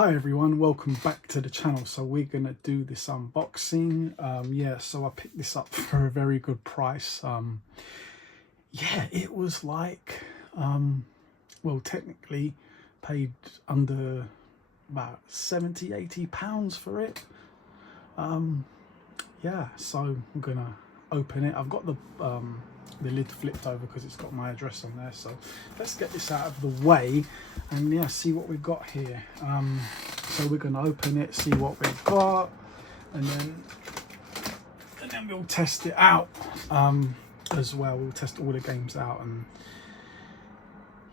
Hi everyone, welcome back to the channel. So we're gonna do this unboxing. Yeah, so I picked this up for a very good price. Yeah, it was like well, technically paid under about 70-80 pounds for it. Yeah, so I'm gonna open it. I've got the lid flipped over because it's got my address on there, so let's get this out of the way and yeah, see what we've got here. So we're gonna open it, see what we've got, and then we'll test it out as well. We'll test all the games out, and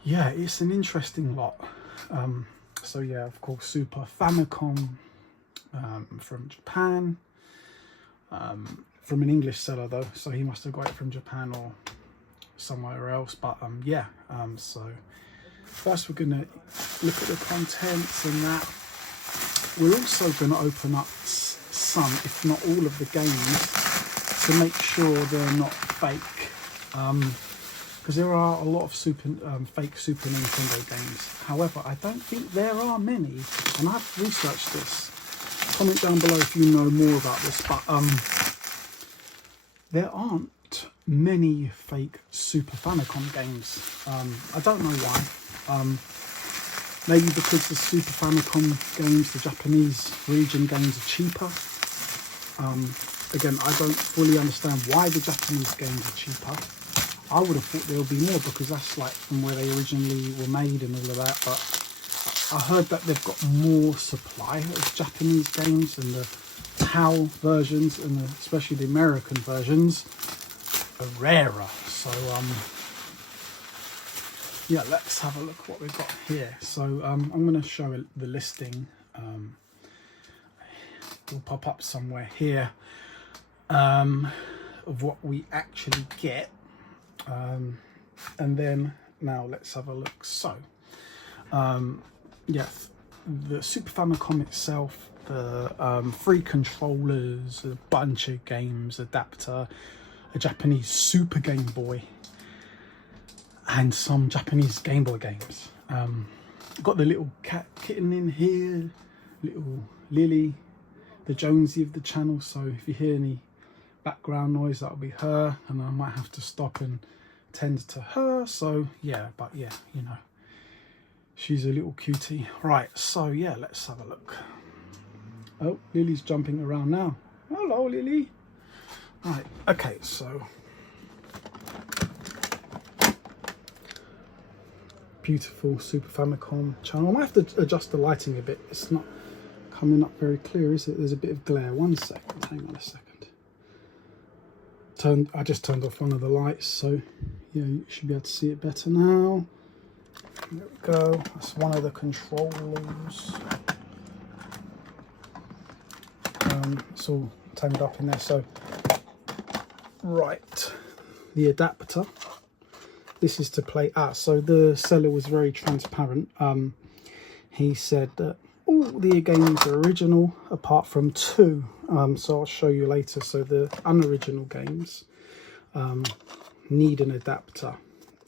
yeah, it's an interesting lot. So yeah, of course, Super Famicom from Japan, from an English seller though, so he must have got it from Japan or somewhere else. But yeah, so first we're gonna look at the contents and that. We're also gonna open up some, if not all, of the games to make sure they're not fake, because there are a lot of fake Super Nintendo games. However, I don't think there are many, and I've researched this. Comment down below if you know more about this, but there aren't many fake Super Famicom games. I don't know why. Maybe because the Super Famicom games, the Japanese region games, are cheaper. Again, I don't fully understand why the Japanese games are cheaper. I would have thought there would be more because that's like from where they originally were made and all of that. But I heard that they've got more supply of Japanese games, and the PAL versions and especially the American versions are rarer. So yeah, let's have a look what we've got here. So I'm going to show the listing. Will pop up somewhere here of what we actually get, and then now let's have a look. So yeah, the Super Famicom itself, the 3 controllers, a bunch of games, adapter, a Japanese Super Game Boy, and some Japanese Game Boy games. Got the little cat kitten in here, little Lily, the Jonesy of the channel. So if you hear any background noise, that'll be her, and I might have to stop and tend to her. So yeah, but yeah, you know, she's a little cutie. Right, so yeah, let's have a look. Oh, Lily's jumping around now. Hello, Lily. Right, okay, so beautiful Super Famicom channel. I might have to adjust the lighting a bit. It's not coming up very clear, is it? There's a bit of glare. 1 second, hang on a second. I just turned off one of the lights, so yeah, you should be able to see it better now. There we go. That's one of the controllers. It's all tamed up in there. So right, the adapter. This is to play. So the seller was very transparent. He said that all the games are original apart from 2. So I'll show you later. So the unoriginal games need an adapter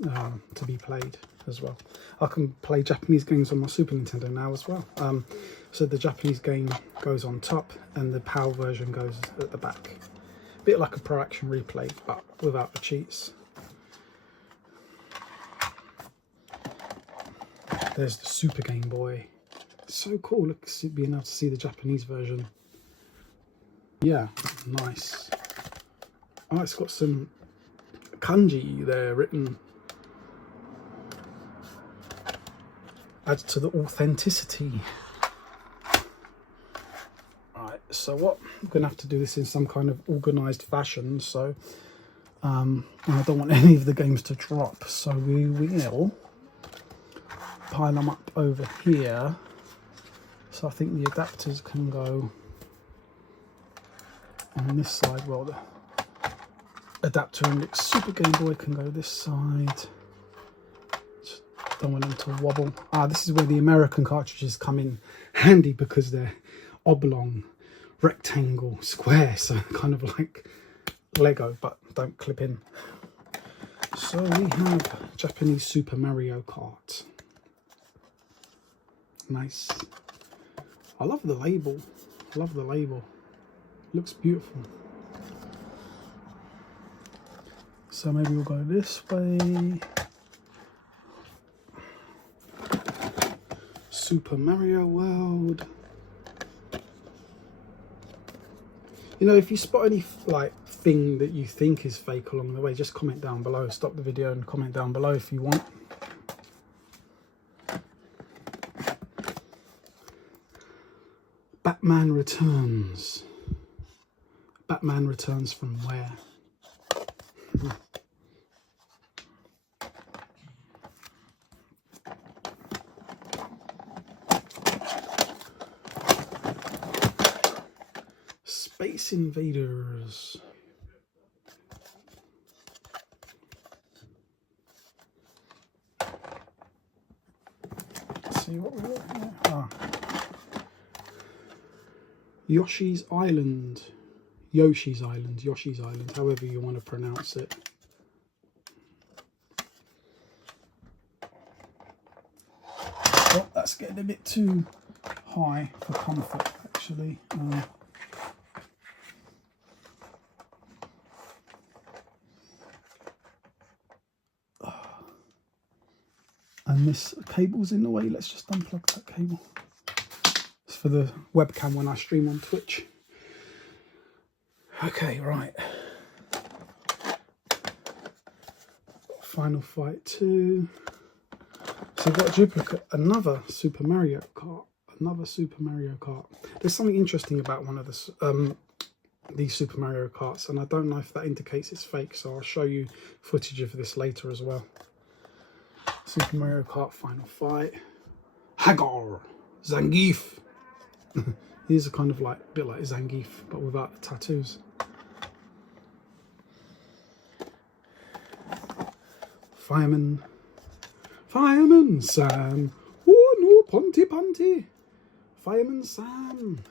to be played as well. I can play Japanese games on my Super Nintendo now as well. So the Japanese game goes on top and the PAL version goes at the back. A bit like a Pro Action Replay, but without the cheats. There's the Super Game Boy. So cool, look, being able to see the Japanese version. Yeah, nice. Oh, it's got some kanji there written. Adds to the authenticity. Right, so what I'm gonna have to do this in some kind of organized fashion, so and I don't want any of the games to drop, so we will pile them up over here. So I think the adapters can go on this side. Well, the adapter and the Super Game Boy can go this side. Just don't want them to wobble. This is where the American cartridges come in handy because they're oblong, rectangle, square, so kind of like Lego, but don't clip in. So we have Japanese Super Mario Kart. Nice. I love the label. I love the label. Looks beautiful. So maybe we'll go this way. Super Mario World. You know, if you spot any like thing that you think is fake along the way, just comment down below. Stop the video and comment down below if you want. Batman Returns. Batman Returns from where? Space Invaders. Let's see what we got here. Ah. Yoshi's Island. Yoshi's Island. Yoshi's Island. However you want to pronounce it. Oh, that's getting a bit too high for comfort, actually. And this cable's in the way. Let's just unplug that cable. It's for the webcam when I stream on Twitch. Okay, right. Final Fight 2. So we've got a duplicate, another Super Mario Kart. Another Super Mario Kart. There's something interesting about one of these Super Mario Karts, and I don't know if that indicates it's fake, so I'll show you footage of this later as well. Super Mario Kart Final Fight. Hagar! Zangief! These are kind of like a bit like Zangief, but without the tattoos. Fireman Sam. Oh no, Ponty. Fireman Sam.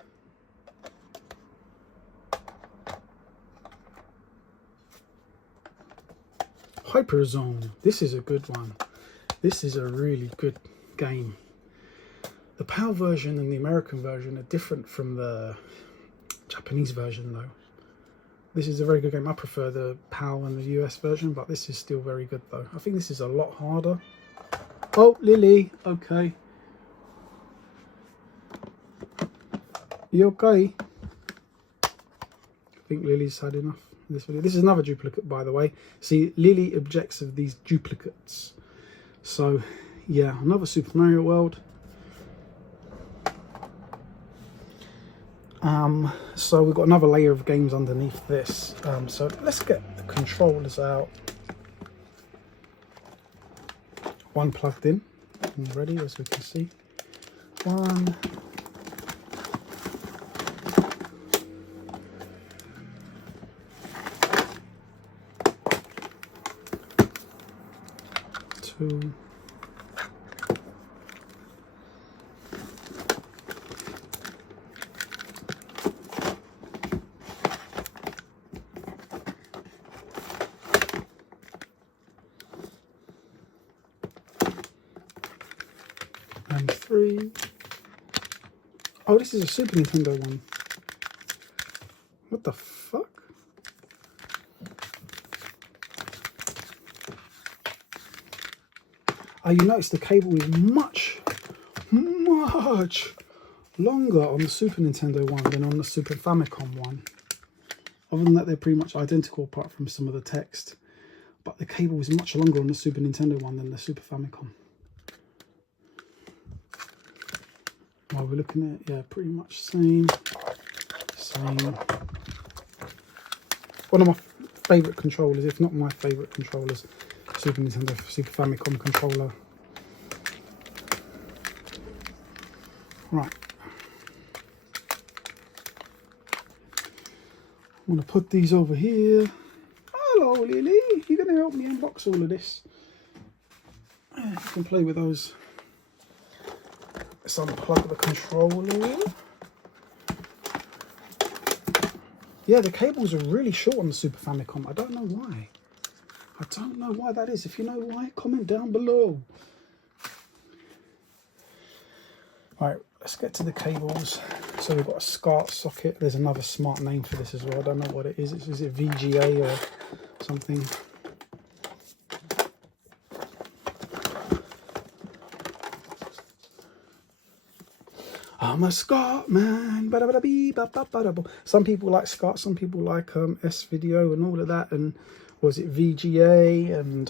Hyperzone. This is a good one. This is a really good game. The PAL version and the American version are different from the Japanese version though. This is a very good game. I prefer the PAL and the US version, but this is still very good though. I think this is a lot harder. Oh, Lily, okay. You okay? I think Lily's had enough in this video. This is another duplicate, by the way. See, Lily objects of these duplicates. So, yeah, another Super Mario World. So we've got another layer of games underneath this. So let's get the controllers out. One plugged in and ready, as we can see. One. Two. And 3. Oh, this is a Super Nintendo one. What the fuck? Oh, you notice the cable is much longer on the Super Nintendo one than on the Super Famicom one. Other than that, they're pretty much identical apart from some of the text. But the cable is much longer on the Super Nintendo one than the Super Famicom. While we're looking at it, yeah, pretty much same. One of my favourite controllers, if not my favourite controllers, Super Nintendo, Super Famicom controller. Right. I'm going to put these over here. Hello, Lily. You're going to help me unbox all of this. You can play with those. Let's unplug the controller. Yeah, the cables are really short on the Super Famicom. I don't know why. I don't know why that is. If you know why, comment down below. Right, let's get to the cables. So we've got a SCART socket. There's another smart name for this as well. I don't know what it is. Is it VGA or something? I'm a SCART man. Some people like SCART, some people like S-Video and all of that. And was it VGA and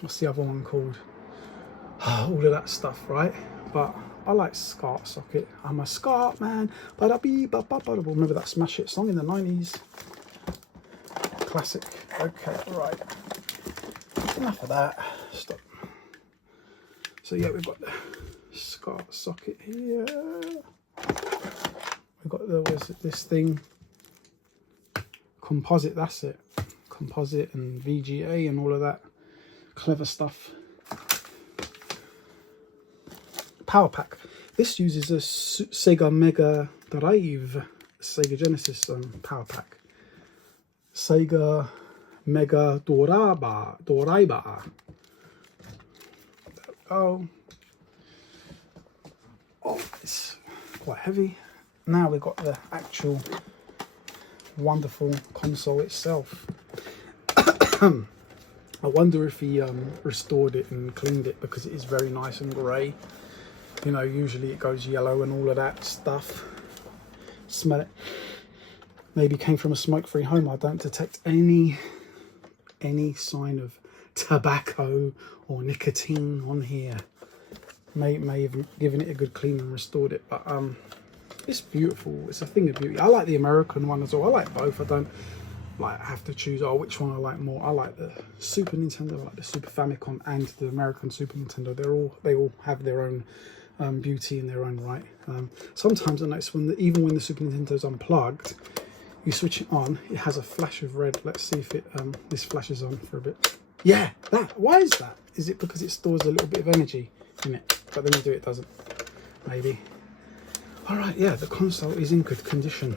what's the other one called? All of that stuff, right? But I like SCART socket. I'm a SCART man. Remember that smash hit song in the 90s? Classic. Okay, right. Enough of that. Stop. So yeah, we've got the SCART socket here. We've got the, where's it, this thing? Composite, that's it. Composite and VGA and all of that clever stuff. Power pack. This uses a Sega Mega Drive, Sega Genesis power pack. Sega Mega Drive. There we go. Oh, it's quite heavy. Now we've got the actual wonderful console itself. I wonder if he restored it and cleaned it, because it is very nice and grey. You know, usually it goes yellow and all of that stuff. Smell it. Maybe came from a smoke-free home. I don't detect any sign of tobacco or nicotine on here. May have given it a good clean and restored it, but it's beautiful. It's a thing of beauty. I like the American one as well. I like both. I don't like have to choose which one I like more. I like the Super Nintendo, I like the Super Famicom, and the American Super Nintendo. They all have their own beauty in their own right. Sometimes I notice even when the Super Nintendo's unplugged, you switch it on, it has a flash of red. Let's see if it this flashes on for a bit. Yeah, that. Why is that? Is it because it stores a little bit of energy in it? But then you do it doesn't. Maybe. All right. Yeah, the console is in good condition.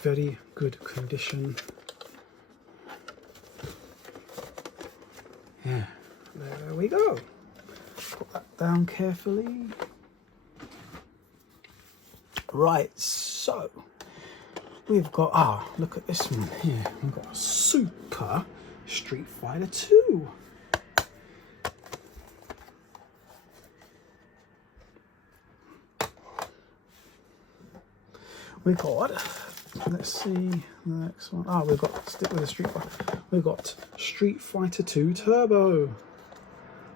Very good condition. Yeah. There we go. Put that down carefully. Right, so we've got, look at this one here. We've got a Super Street Fighter 2. We've got, let's see the next one. We've got, stick with the Street Fighter. We've got Street Fighter 2 Turbo.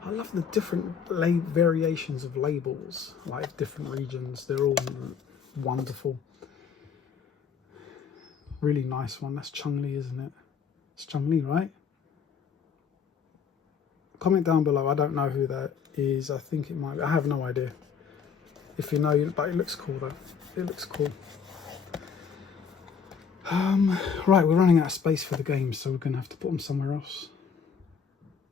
I love the different variations of labels, like different regions. They're all wonderful. Really nice one. That's Chun-Li, isn't it? It's Chun-Li, right? Comment down below. I don't know who that is. I think it might be. I have no idea. If you know, but it looks cool though. It looks cool. Right, we're running out of space for the games, so we're going to have to put them somewhere else.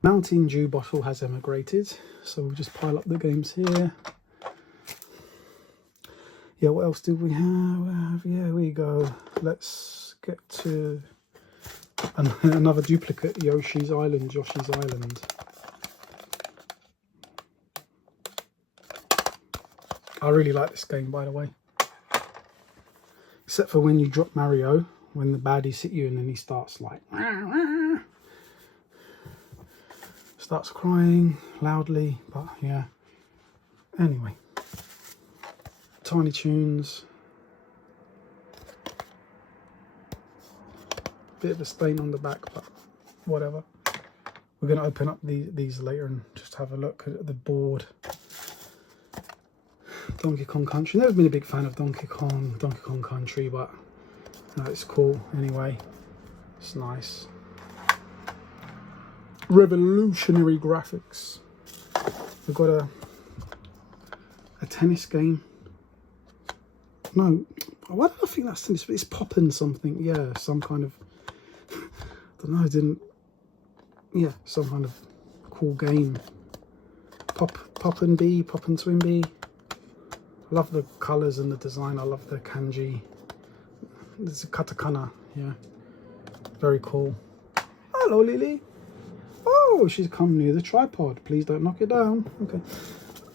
Mountain Dew bottle has emigrated, so we'll just pile up the games here. Yeah, what else do we have? Yeah, we go. Let's get to another duplicate, Yoshi's Island. I really like this game, by the way. Except for when you drop Mario, when the baddies hit you and then he starts like... starts crying loudly, but yeah. Anyway. Tiny Toons. Bit of a stain on the back, but whatever. We're going to open up these later and just have a look at the board. Donkey Kong Country. Never been a big fan of Donkey Kong Country, but no, it's cool anyway. It's nice. Revolutionary graphics. We've got a tennis game. No, why do I think that's tennis? It's popping something. Yeah, some kind of. I don't know. I didn't. Yeah, some kind of cool game. Pop and Twin B. I love the colours and the design. I love the kanji. It's a katakana. Yeah, very cool. Hello, Lily. Oh, she's come near the tripod. Please don't knock it down. Okay.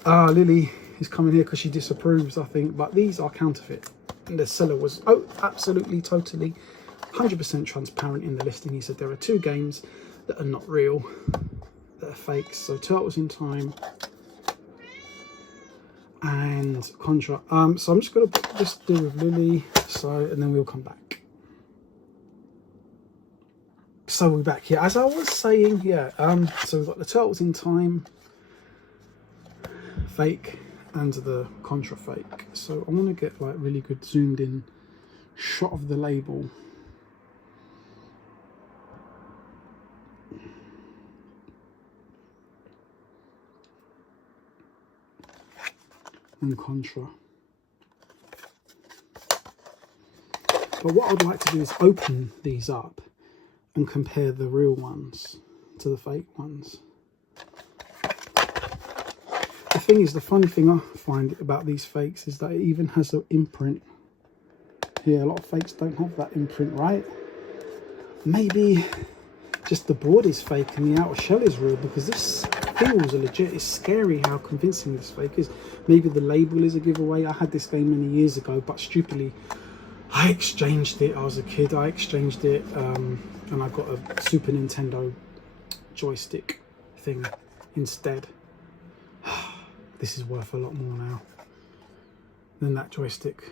Lily is coming here because she disapproves, I think, but these are counterfeit. And the seller was absolutely, totally, 100% transparent in the listing. He said there are 2 games that are not real, that are fakes. So Turtles in Time and Contra. So I'm just going to put this deal with Lily, and then we'll come back. So we're back here. As I was saying, yeah, so we've got the Turtles in Time fake and the Contra fake. So I'm going to get like really good zoomed in shot of the label. And Contra. But what I'd like to do is open these up and compare the real ones to the fake ones. The thing is, the funny thing I find about these fakes is that it even has an imprint here. A lot of fakes don't have that imprint, right? Maybe just the board is fake and the outer shell is real, because this feels legit. It's scary how convincing this fake is. Maybe the label is a giveaway. I had this game many years ago, but stupidly I exchanged it. I was a kid, I exchanged it, and I got a Super Nintendo joystick thing instead. This is worth a lot more now than that joystick.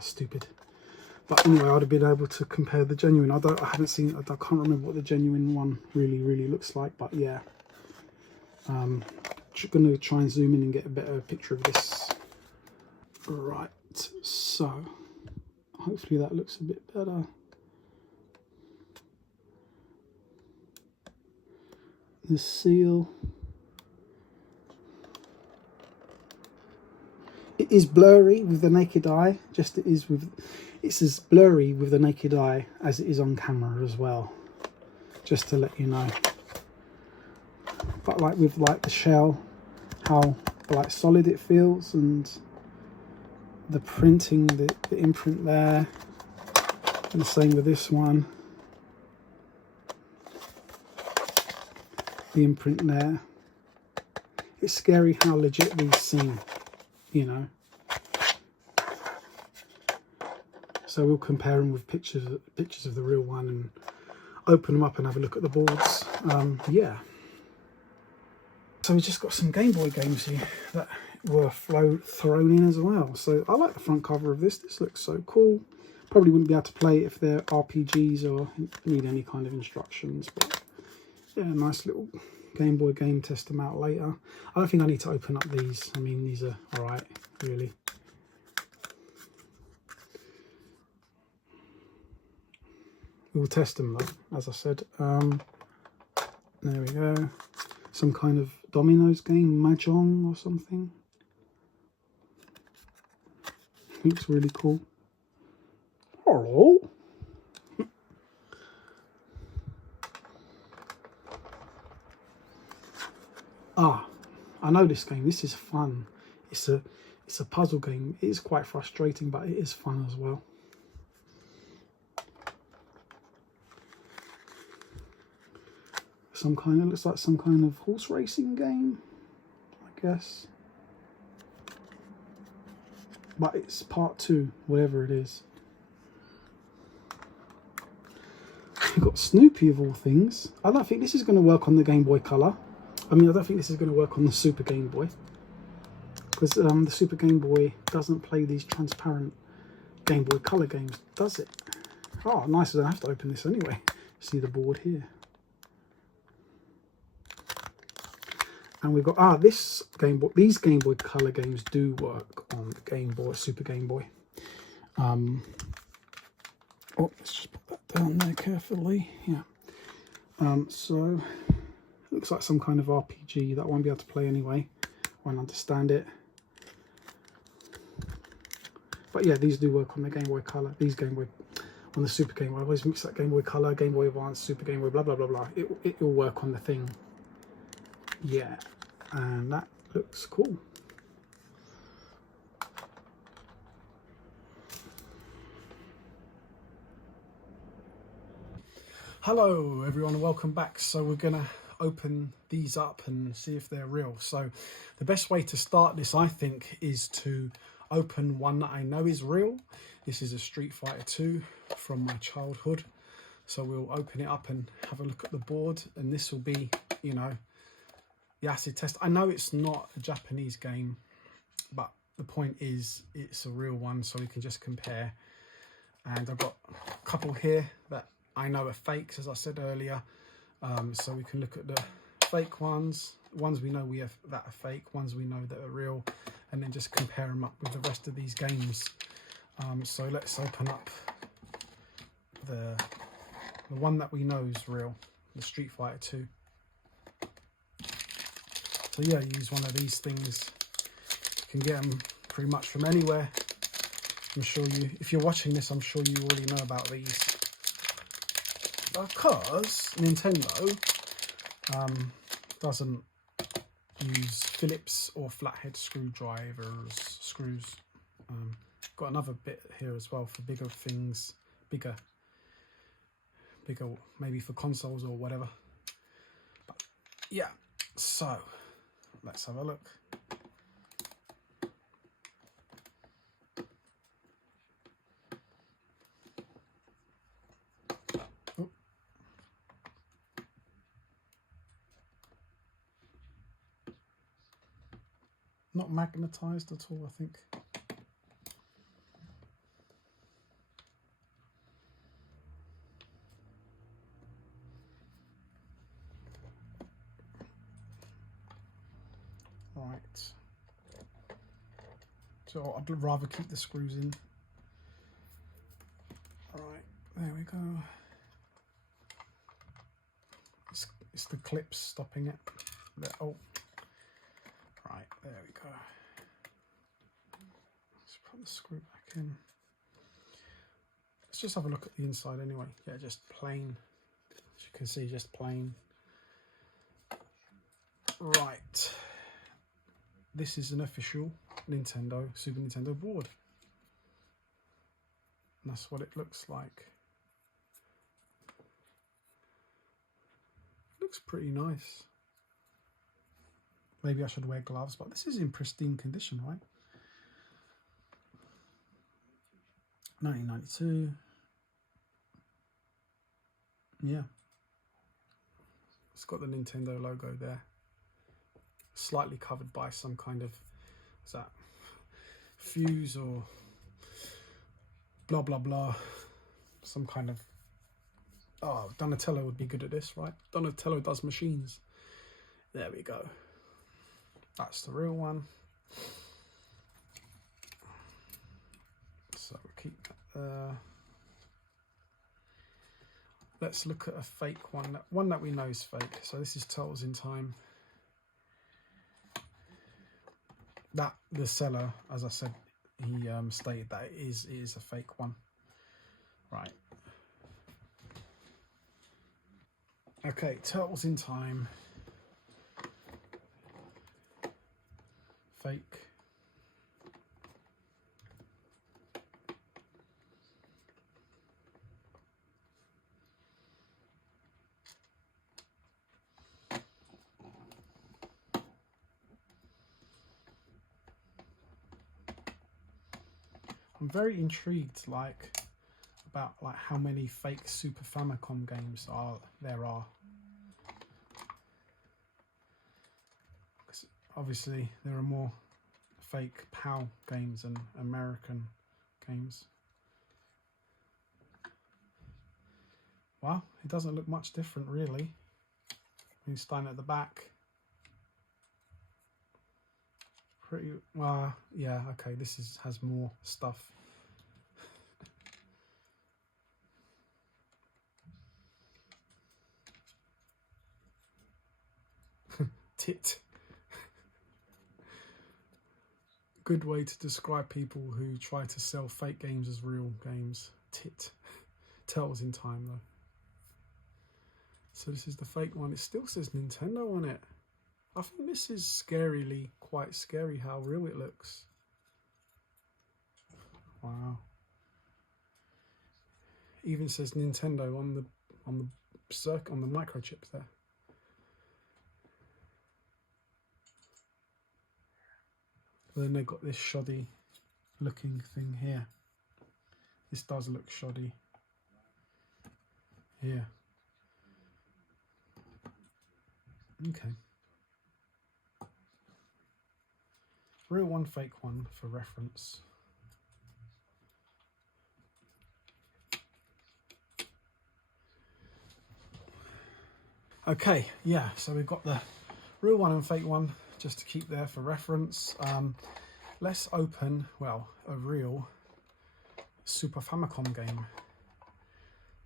Stupid. But anyway, I'd have been able to compare the genuine. I haven't seen, I can't remember what the genuine one really looks like, but yeah. Gonna try and zoom in and get a better picture of this. Right, so hopefully that looks a bit better. The seal. It is blurry with the naked eye, it's as blurry with the naked eye as it is on camera as well, just to let you know. But like with like the shell, how like solid it feels, and the printing, the imprint there, and the same with this one, the imprint there. It's scary how legit these seem, you know. So we'll compare them with pictures of the real one and open them up and have a look at the boards. Yeah. So we just got some Game Boy games here that were thrown in as well. So I like the front cover of this. This looks so cool. Probably wouldn't be able to play it if they're RPGs or need any kind of instructions. But yeah, nice little Game Boy game. Test them out later. I don't think I need to open up these. I mean, these are all right, really. We'll test them though, as I said. There we go. Some kind of dominoes game, Mahjong or something. Looks really cool. Hello. I know this game. This is fun. It's a puzzle game. It is quite frustrating, but it is fun as well. Looks like some kind of horse racing game, I guess. But it's part 2, whatever it is. You've got Snoopy of all things. I don't think this is going to work on the Game Boy Color. I mean, I don't think this is going to work on the Super Game Boy, because the Super Game Boy doesn't play these transparent Game Boy Color games, does it? Oh, nice. I don't have to open this anyway. See the board here. And we've got, this Game Boy, these Game Boy Color games do work on the Game Boy, Super Game Boy. Oh, let's just put that down there carefully. Yeah. So, it looks like some kind of RPG that I won't be able to play anyway. Won't understand it. But yeah, these do work on the Game Boy Color. These Game Boy, on the Super Game Boy. I always mix that Game Boy Color, Game Boy Advance, Super Game Boy, blah, blah, blah, blah. It will work on the thing. Yeah, and that looks cool. Hello everyone, welcome back. So we're gonna open these up and see if they're real. So the best way to start this, I think, is to open one that I know is real. This is a Street Fighter 2 from my childhood. So we'll open it up and have a look at the board, and this will be, you know, the acid test. I know it's not a Japanese game, but the point is it's a real one, so we can just compare. And I've got a couple here that I know are fakes, as I said earlier. So we can look at the fake ones we know that are fake, ones we know that are real, and then just compare them up with the rest of these games. So let's open up the one that we know is real, the Street Fighter 2. So yeah, use one of these things. You can get them pretty much from anywhere. I'm sure you, if you're watching this, I'm sure you already know about these. Because Nintendo doesn't use Phillips or flathead screws. Got another bit here as well for bigger things, bigger maybe for consoles or whatever. But yeah, so let's have a look. Oh. Not magnetized at all, I think. Right, so I'd rather keep the screws in. Alright, there we go. It's the clips stopping it. Oh, right, there we go. Let's put the screw back in. Let's just have a look at the inside anyway. Yeah, just plain. As you can see, just plain. Right. This is an official Super Nintendo board. And that's what it looks like. Looks pretty nice. Maybe I should wear gloves, but this is in pristine condition, right? 1992. Yeah. It's got the Nintendo logo there. Slightly covered by some kind of, what's that, fuse or blah blah blah, some kind of, oh, Donatello would be good at this, right? Donatello does machines. There we go. That's the real one. So we'll keep that there. Let's look at a fake one, one that we know is fake. So this is Turtles in Time. That the seller, as I said, he stated that it is a fake one. Right. Okay, Turtles in Time. Fake. I'm very intrigued, about how many fake Super Famicom games there are. Because obviously there are more fake PAL games than American games. Well, it doesn't look much different really. When you stand at the back. Pretty well, yeah, okay, this has more stuff. Tit. Good way to describe people who try to sell fake games as real games. Tit. Turtles in Time though. So this is the fake one. It still says Nintendo on it. I think this is quite scary how real it looks. Wow. Even says Nintendo on the microchips there. But then they've got this shoddy looking thing here. This does look shoddy here. Okay. Real one, fake one for reference. Okay, yeah, so we've got the real one and fake one just to keep there for reference. Let's open, well, a real Super Famicom game.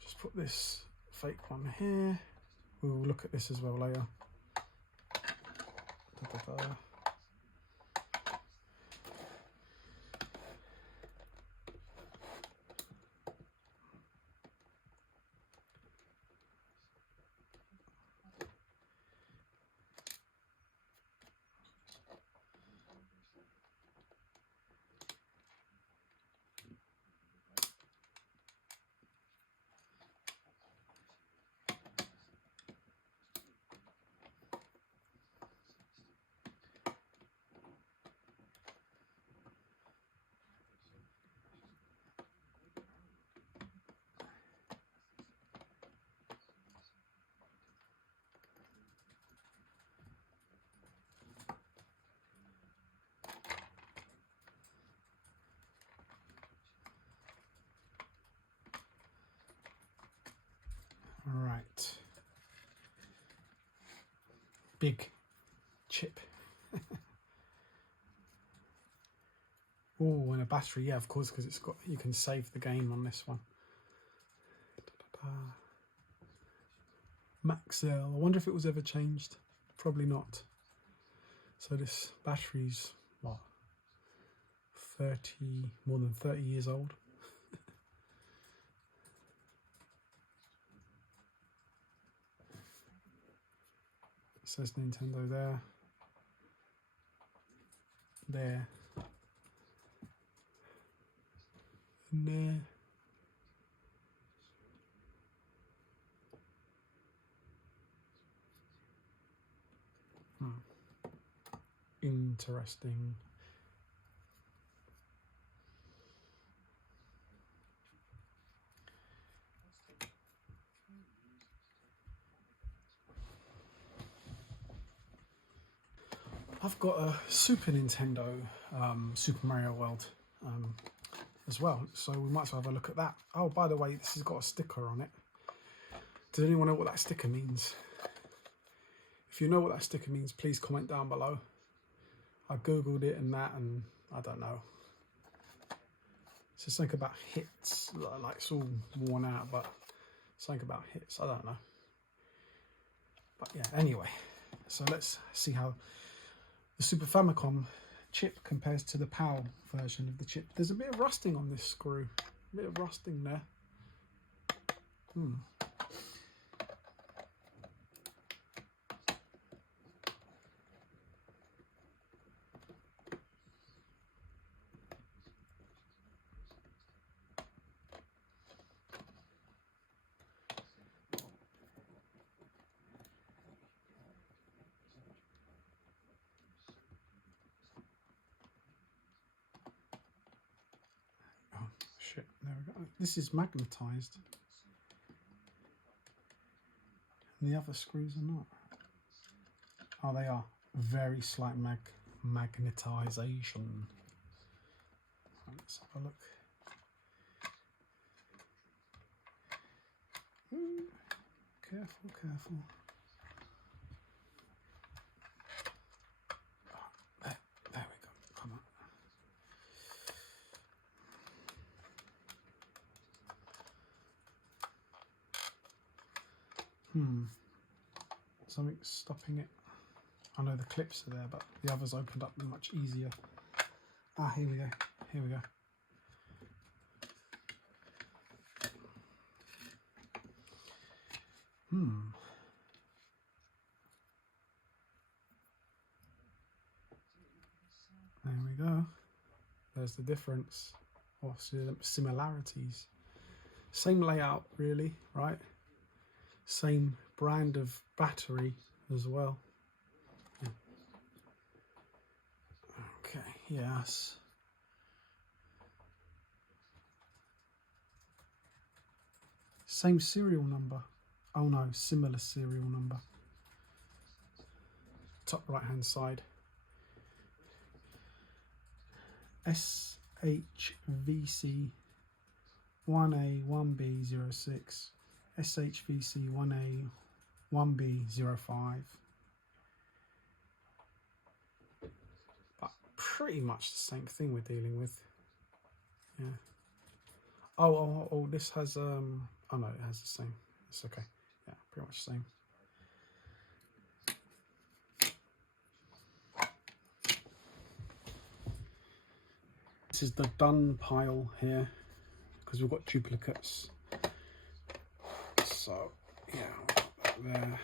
Just put this fake one here. We'll look at this as well later. Da-da-da. Right. Big chip. Oh, and a battery, yeah, of course, because it's got, you can save the game on this one. Maxell. I wonder if it was ever changed. Probably not. So this battery's what? More than 30 years old. It says Nintendo there. There. And there. Interesting. I've got a Super Nintendo Super Mario World as well, so we might as well have a look at that. Oh, by the way, this has got a sticker on it. Does anyone know what that sticker means? If you know what that sticker means, please comment down below. I googled it and that, and I don't know. So something about hits, like it's all worn out, but something about hits, I don't know. But yeah, anyway, so let's see how the Super Famicom chip compares to the PAL version of the chip. There's a bit of rusting on this screw, a bit of rusting there. Oh shit, there we go. This is magnetized. And the other screws are not. Oh, they are. Very slight magnetization. Right, let's have a look. Careful, careful. Oh, there we go. Come on. Something's stopping it. I know the clips are there, but the others opened up much easier. Ah, here we go. Here we go. There we go. There's the difference, or similarities. Same layout, really, right? Same brand of battery as well. Yeah. Okay. Yes. Same serial number. Oh no, similar serial number. Top right hand side. SHVC 1A 1B06, SHVC 1A 1B05. But pretty much the same thing we're dealing with. Yeah. Oh, this has oh no, it has the same. It's okay. Yeah, pretty much the same. This is the done pile here because we've got duplicates. So yeah, I'll put that there.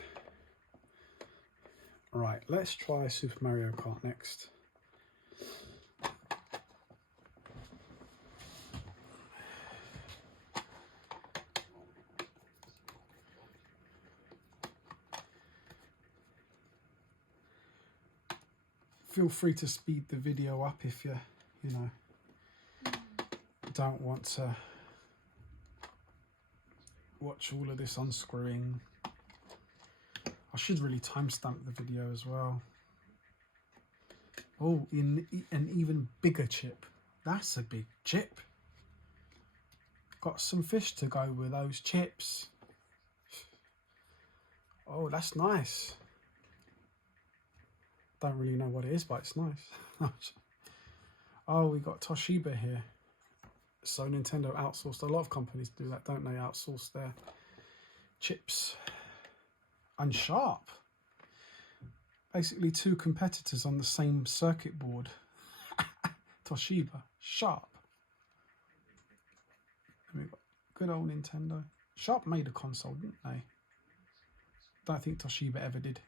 Right, let's try Super Mario Kart next. Feel free to speed the video up if you know, don't want to watch all of this unscrewing. I should really timestamp the video as well. Oh, in an even bigger chip. That's a big chip. Got some fish to go with those chips. Oh, that's nice. Don't really know what it is, but it's nice. Oh, we got Toshiba here. So Nintendo outsourced. A lot of companies do that, don't they? Outsource their chips. And Sharp. Basically two competitors on the same circuit board. Toshiba, Sharp. And we got good old Nintendo. Sharp made a console, didn't they? Don't think Toshiba ever did.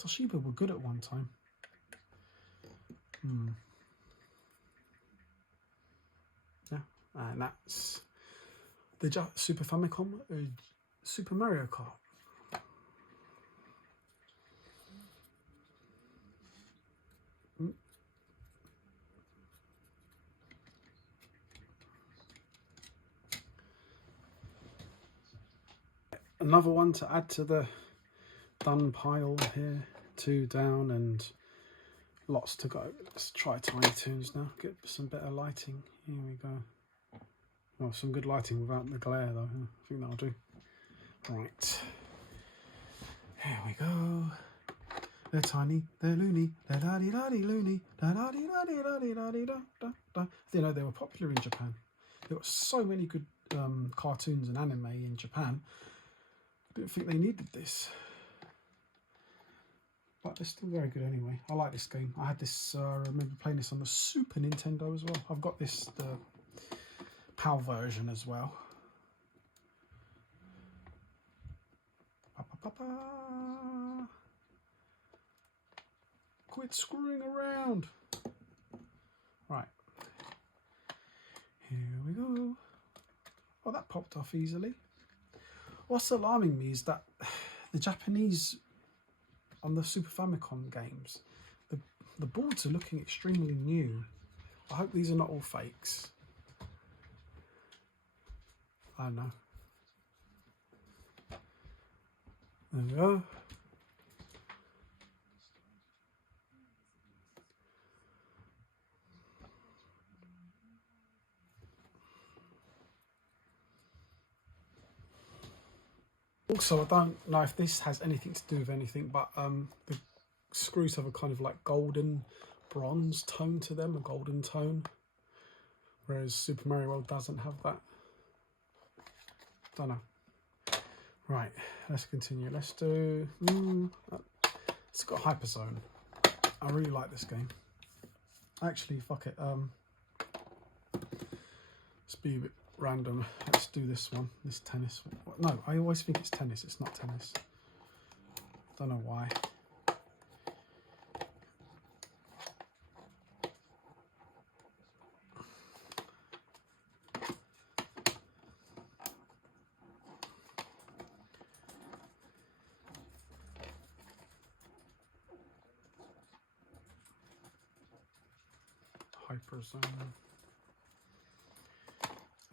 Toshiba were good at one time. Yeah, and that's the Super Famicom, Super Mario Kart. Another one to add to the done pile here. 2 down and lots to go. Let's try Tiny Toons now. Get some better lighting. Here we go. Well, some good lighting without the glare though. I think that'll do. Right. Here we go. They're tiny, they're loony, they're da-dee-da-dee loony, da-da-dee-da-dee-da-dee-da-dee-da-da. You know, they were popular in Japan. There were so many good cartoons and anime in Japan. I didn't think they needed this. But they're still very good anyway. I like this game. I had this, I remember playing this on the Super Nintendo as well. I've got this, the PAL version as well. Ba-ba-ba-ba. Quit screwing around. Right. Here we go. Oh, that popped off easily. What's alarming me is that the Japanese on the Super Famicom games, the boards are looking extremely new. I hope these are not all fakes. I don't know. There we go. Also, I don't know if this has anything to do with anything, but the screws have a kind of like golden bronze tone to them, a golden tone, whereas Super Mario World doesn't have that. Don't know. Right, let's continue. Let's do. It's got Hyperzone. I really like this game. Actually, fuck it. Let's be a bit random. Let's do this one. This tennis. No, I always think it's tennis. It's not tennis. Don't know why. Hyperzone.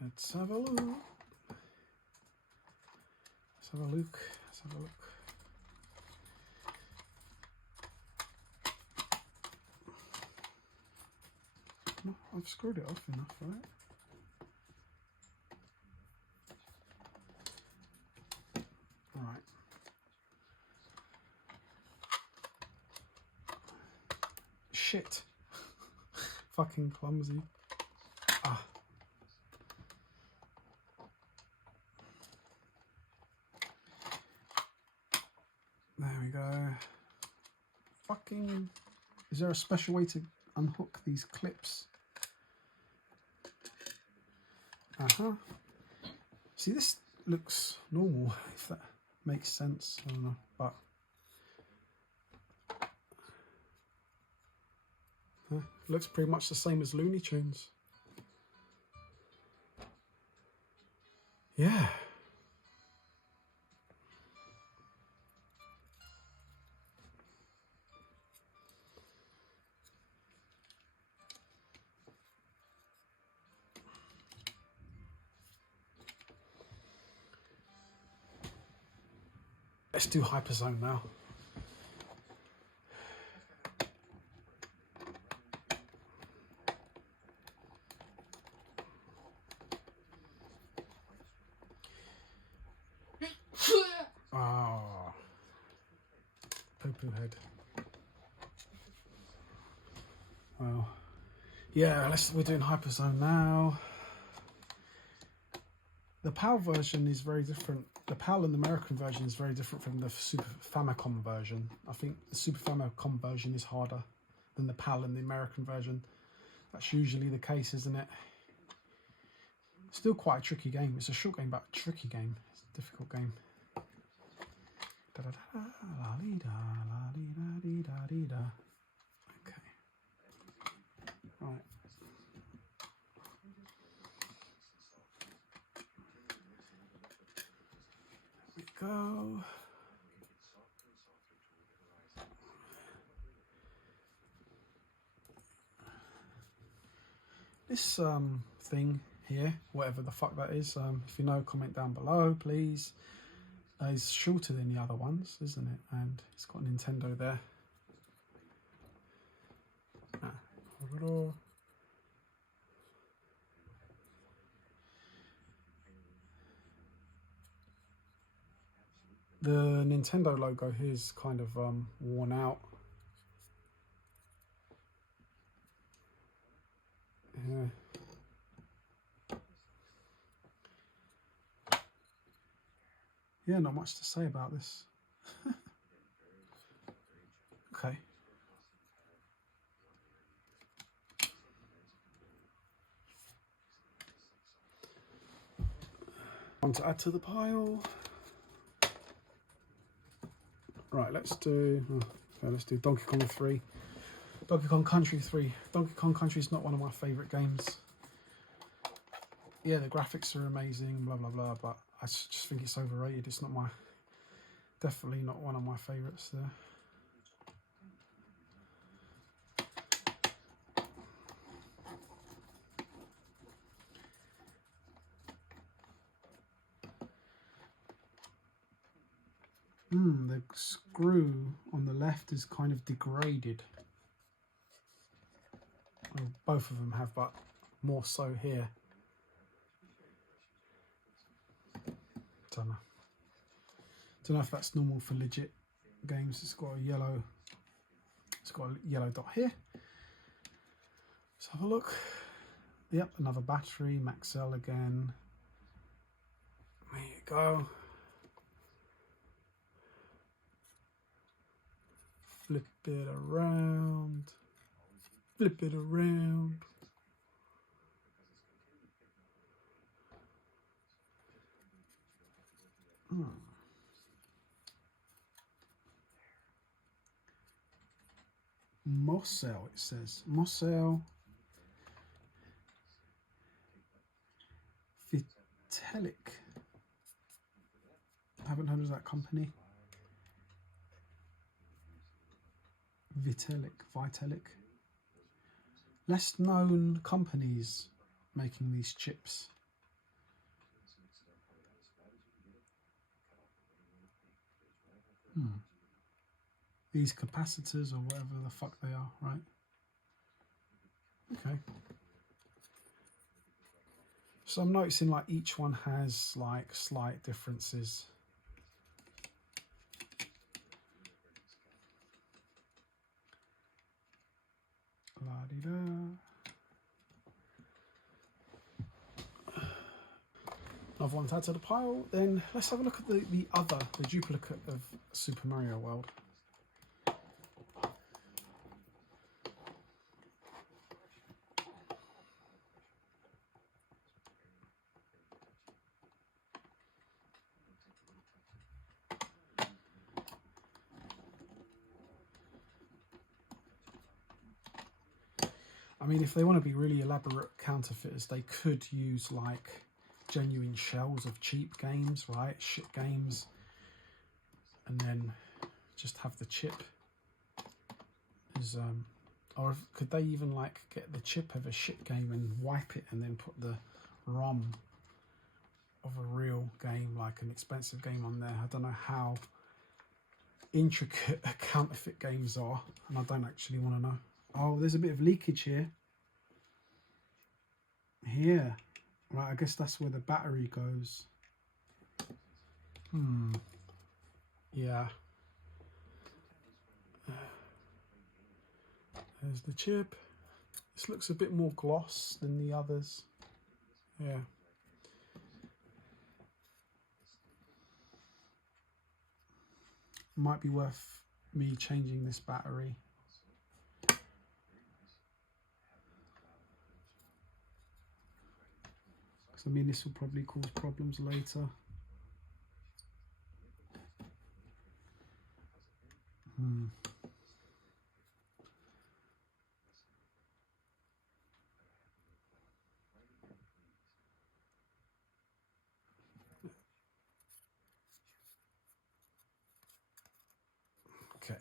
Let's have a look. Let's have a look. Let's have a look. No, I've screwed it off enough, right? Right. Shit. Fucking clumsy. Ah. There we go. Fucking. Is there a special way to unhook these clips? See, this looks normal, if that makes sense. I don't know, but looks pretty much the same as Looney Tunes. Yeah. Let's do Hyperzone now. Ah, poo-poo head. Well, yeah, we're doing Hyperzone now. The PAL version is very different. The PAL in the American version is very different from the Super Famicom version. I think the Super Famicom version is harder than the PAL in the American version. That's usually the case, isn't it? Still quite a tricky game. It's a short game, but a tricky game. It's a difficult game. Okay. Right. There we go. This thing here, whatever the fuck that is, if you know, comment down below, please. Is shorter than the other ones, isn't it? And it's got Nintendo there. The Nintendo logo here is kind of worn out. Yeah. Yeah, not much to say about this. Okay. One to add to the pile. Right, let's do Donkey Kong 3. Donkey Kong Country 3. Donkey Kong Country is not one of my favourite games. Yeah, the graphics are amazing, blah blah blah, but I just think it's overrated. It's not definitely not one of my favourites there. The screw on the left is kind of degraded. Well, both of them have, but more so here. Don't know if that's normal for legit games. It's got a yellow dot here. Let's have a look. Yep, another battery, Maxell again. There you go. Flip it around. Flip it around. Mossel, it says. Mossel Vitalik. I haven't heard of that company. Vitalik. less known companies making these chips. These capacitors or whatever the fuck they are, right? Okay. So I'm noticing like each one has like slight differences. La-di-da. Another one to add to the pile. Then let's have a look at the duplicate of Super Mario World. I mean, if they want to be really elaborate counterfeiters, they could use like genuine shells of cheap games, right? Shit games. And then just have the chip as, or could they even like get the chip of a shit game and wipe it and then put the ROM of a real game, like an expensive game on there? I don't know how intricate counterfeit games are, and I don't actually want to know. Oh, there's a bit of leakage here. Here. Right, I guess that's where the battery goes. Yeah. There's the chip. This looks a bit more gloss than the others. Yeah. Might be worth me changing this battery. I mean, this will probably cause problems later. Okay.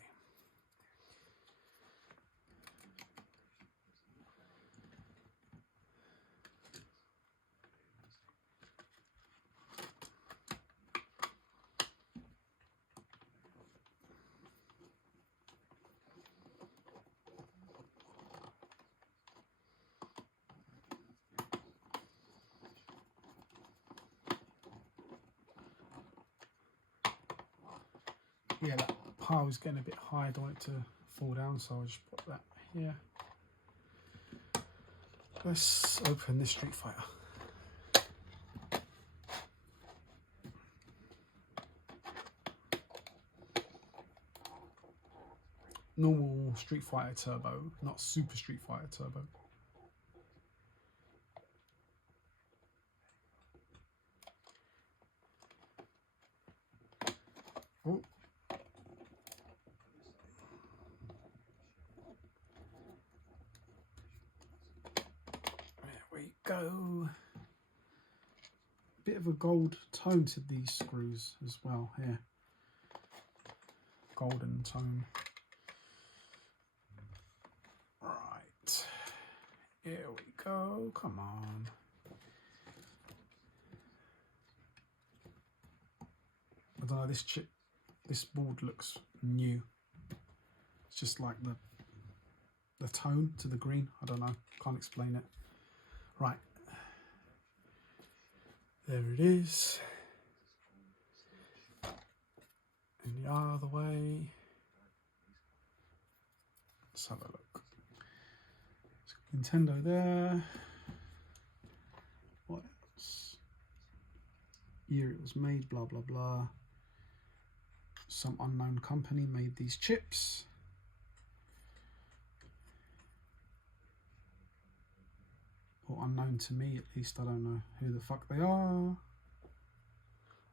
Yeah, that pile is getting a bit high. I don't want it to fall down, so I'll just put that here. Let's open this Street Fighter. Normal Street Fighter Turbo, not Super Street Fighter Turbo. Oh. There we go. Bit of a gold tone to these screws as well here. Golden tone. Right. Here we go. Come on. I don't know, this board looks new. It's just like the tone to the green. I don't know. Can't explain it. Right. There it is. And the other way. Let's have a look. Nintendo there. What else? Year it was made, blah blah blah. Some unknown company made these chips. Or unknown to me, at least. I don't know who the fuck they are.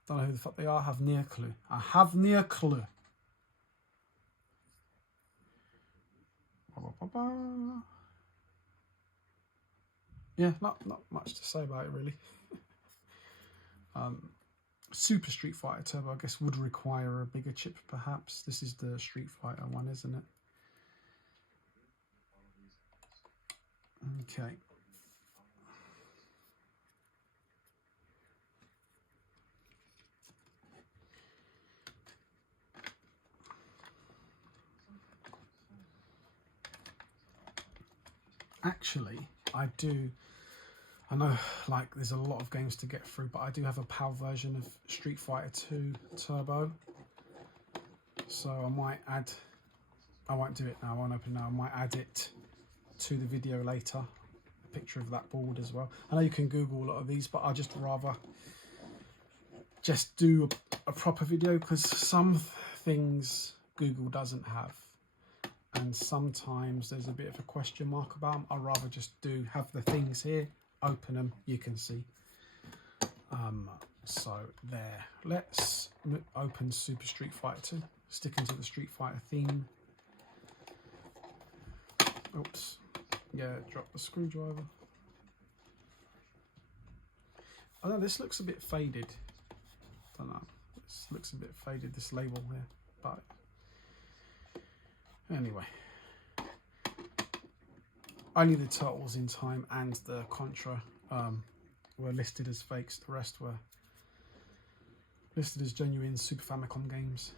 Don't know who the fuck they are. I have near clue. I have near clue. Yeah, not much to say about it really. Super Street Fighter Turbo, I guess, would require a bigger chip perhaps. This is the Street Fighter one, isn't it? Okay. Actually, I know like there's a lot of games to get through, but I do have a PAL version of Street Fighter 2 Turbo. So I might add, I won't do it now, I won't open it now, I might add it to the video later, a picture of that board as well. I know you can Google a lot of these, but I'd just rather just do a proper video, because some things Google doesn't have, and sometimes there's a bit of a question mark about them. I'd rather just have the things here, open them, you can see. So there, let's open Super Street Fighter 2, sticking to the Street Fighter theme. Oops, yeah, drop the screwdriver. I know this looks a bit faded. I don't know, this looks a bit faded, this label here, but anyway. Only the Turtles in Time and the Contra were listed as fakes. The rest were listed as genuine Super Famicom games.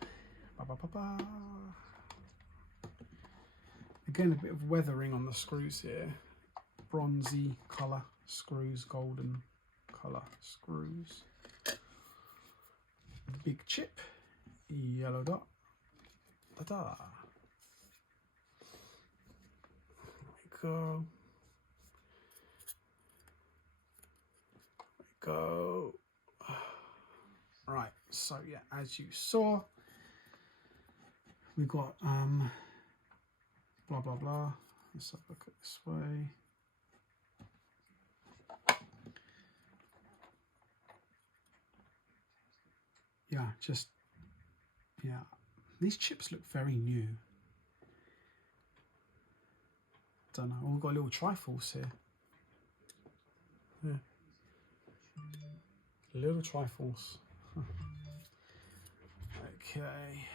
Ba, ba, ba, ba. Again, a bit of weathering on the screws here. Bronzy colour screws, golden colour screws. Big chip, yellow dot. Ta-da. Go. Go. Right, so yeah, as you saw, we got blah blah blah. Let's have a look at this way. Yeah, just yeah. These chips look very new. Don't know. Oh, we've got a little Triforce here. Yeah. Little Triforce. Okay.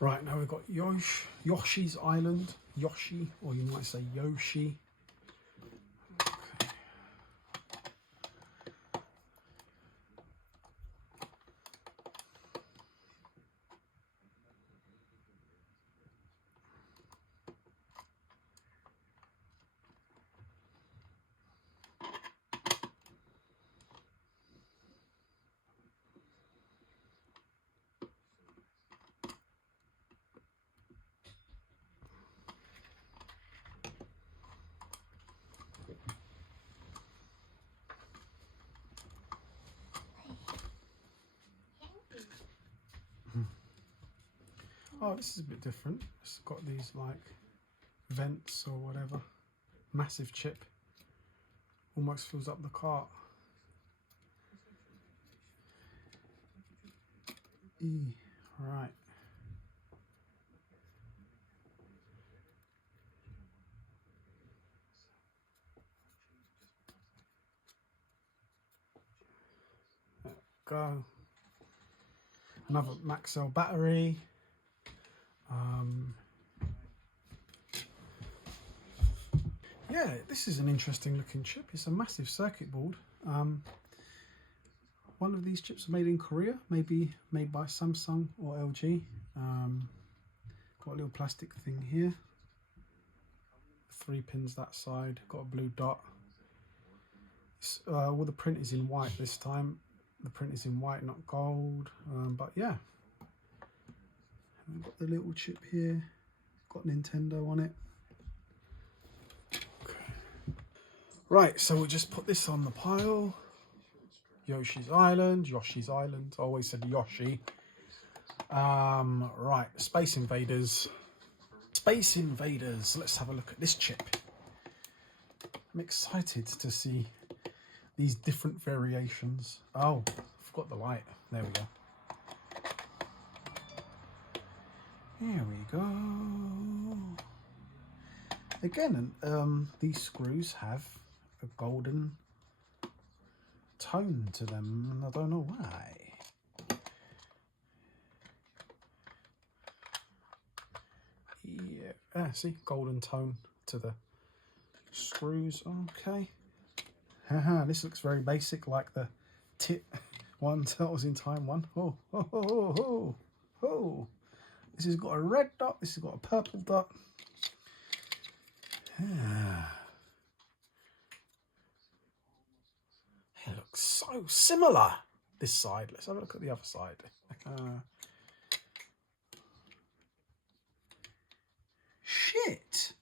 Right, now we've got Yoshi's Island. Yoshi, or you might say Yoshi. Okay. Oh, this is a bit different. It's got these like vents or whatever. Massive chip. Almost fills up the cart. Right. There we go. Another Maxell battery. Yeah, this is an interesting looking chip. It's a massive circuit board. One of these chips are made in Korea, maybe made by Samsung or LG. Got a little plastic thing here. 3 pins that side, got a blue dot. Well, the print is in white this time. The print is in white, not gold. But yeah. I've got the little chip here. Got Nintendo on it. Right, so we'll just put this on the pile. Yoshi's Island. I always said Yoshi. Right, Space Invaders. Let's have a look at this chip. I'm excited to see these different variations. Oh, I've got the light. There we go. Here we go. Again, these screws have a golden tone to them, and I don't know why. Yeah, see, golden tone to the screws. Okay. Haha, this looks very basic, like the tip one, Turtles in Time one. Oh, oh, oh, oh, oh, oh. This has got a red dot, this has got a purple dot. It looks so similar, this side. Let's have a look at the other side. Shit!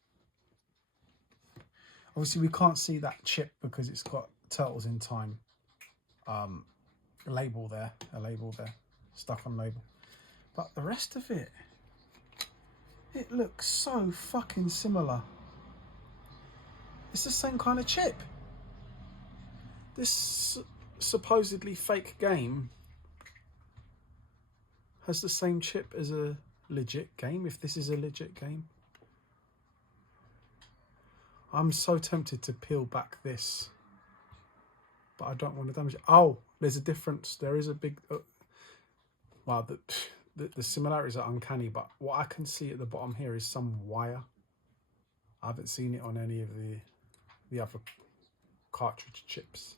Obviously we can't see that chip because it's got Turtles in Time label there, stuck on label. But the rest of it, it looks so fucking similar. It's the same kind of chip. This supposedly fake game has the same chip as a legit game, if this is a legit game. I'm so tempted to peel back this, but I don't want to damage it. Oh, there's a difference. There is a big... well, the similarities are uncanny, but what I can see at the bottom here is some wire. I haven't seen it on any of the other cartridge chips.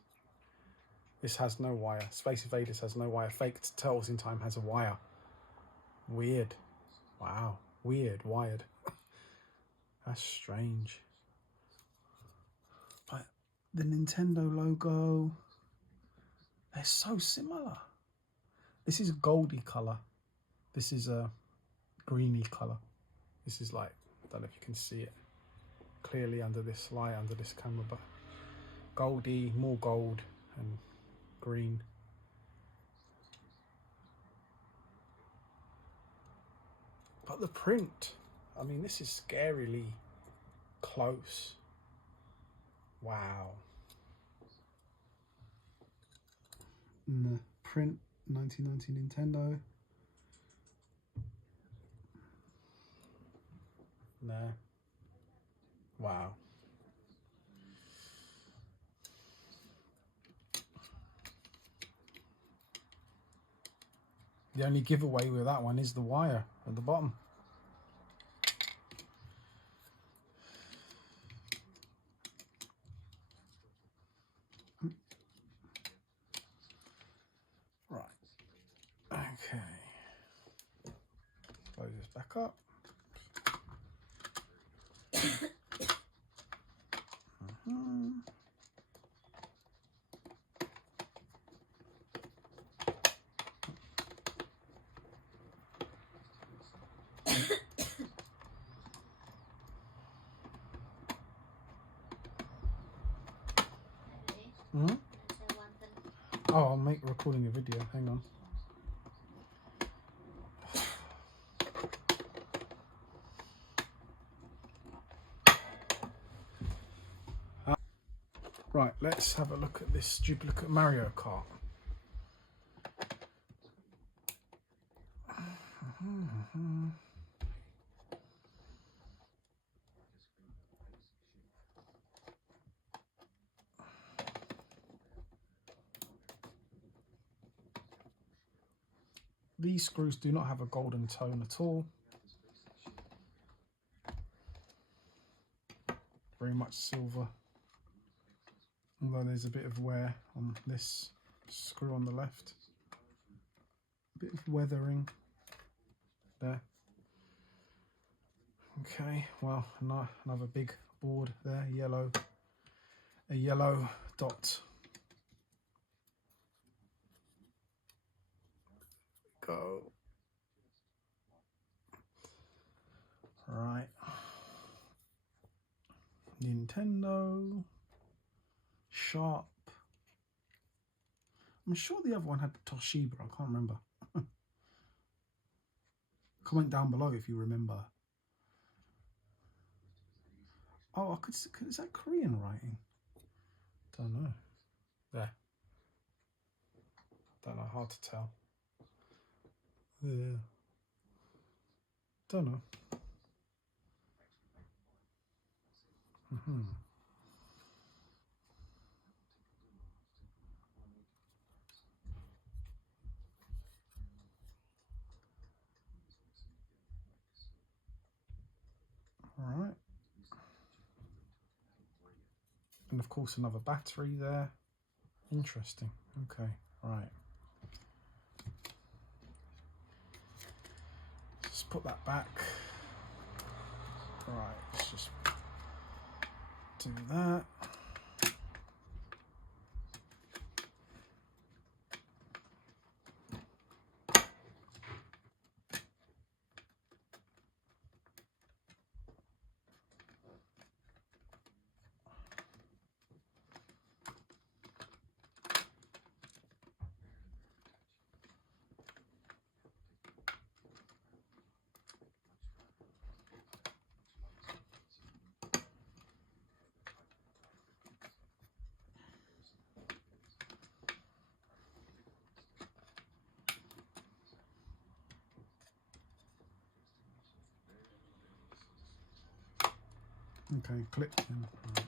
This has no wire. Space Invaders has no wire. Faked Turtles in Time has a wire. Weird. Wow. Weird. Wired. That's strange. But the Nintendo logo, they're so similar. This is a goldy colour. This is a greeny colour. This is like, I don't know if you can see it clearly under this light, under this camera, but goldy, more gold and green. But the print, I mean, this is scarily close. Wow. And the print, 1990 Nintendo. No. Wow. The only giveaway with that one is the wire at the bottom. Right. Okay. Close this back up. Mm-hmm. Oh, I'm recording a video. Hang on. Right, let's have a look at this duplicate Mario Kart. These screws do not have a golden tone at all. Very much silver. Although there's a bit of wear on this screw on the left. A bit of weathering there. Okay, well, another big board there, yellow. A yellow dot. Go. Right. Nintendo. Sharp. I'm sure the other one had Toshiba, I can't remember. Comment down below if you remember. Oh, I could, is that Korean writing? Don't know. There. Don't know, hard to tell. Yeah. Don't know. All right. And of course another battery there. Interesting. Okay, right. Let's put that back. Right, let's just do that. Okay, clipped in. Right.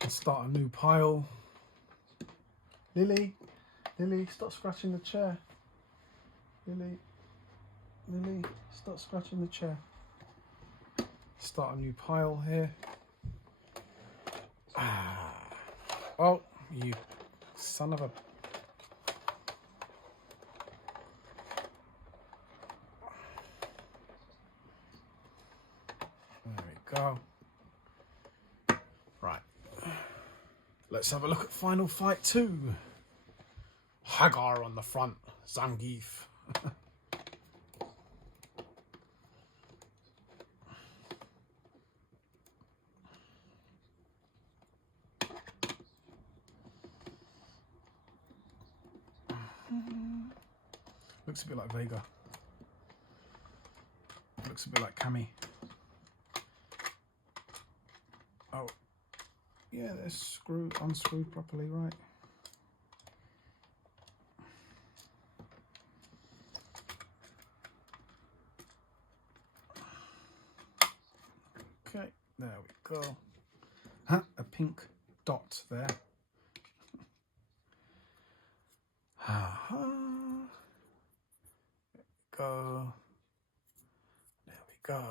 Let's start a new pile. Lily, Lily, stop scratching the chair. Lily, Lily, stop scratching the chair. Start a new pile here. Oh, you son of a... There we go. Right. Let's have a look at Final Fight 2. Hagar on the front, Zangief. Looks a bit like Vega. Looks a bit like Cammy. Oh, yeah, they're screwed, unscrewed properly, right? Okay, there we go. Huh, a pink dot there. Ha-ha. There we go. There we go.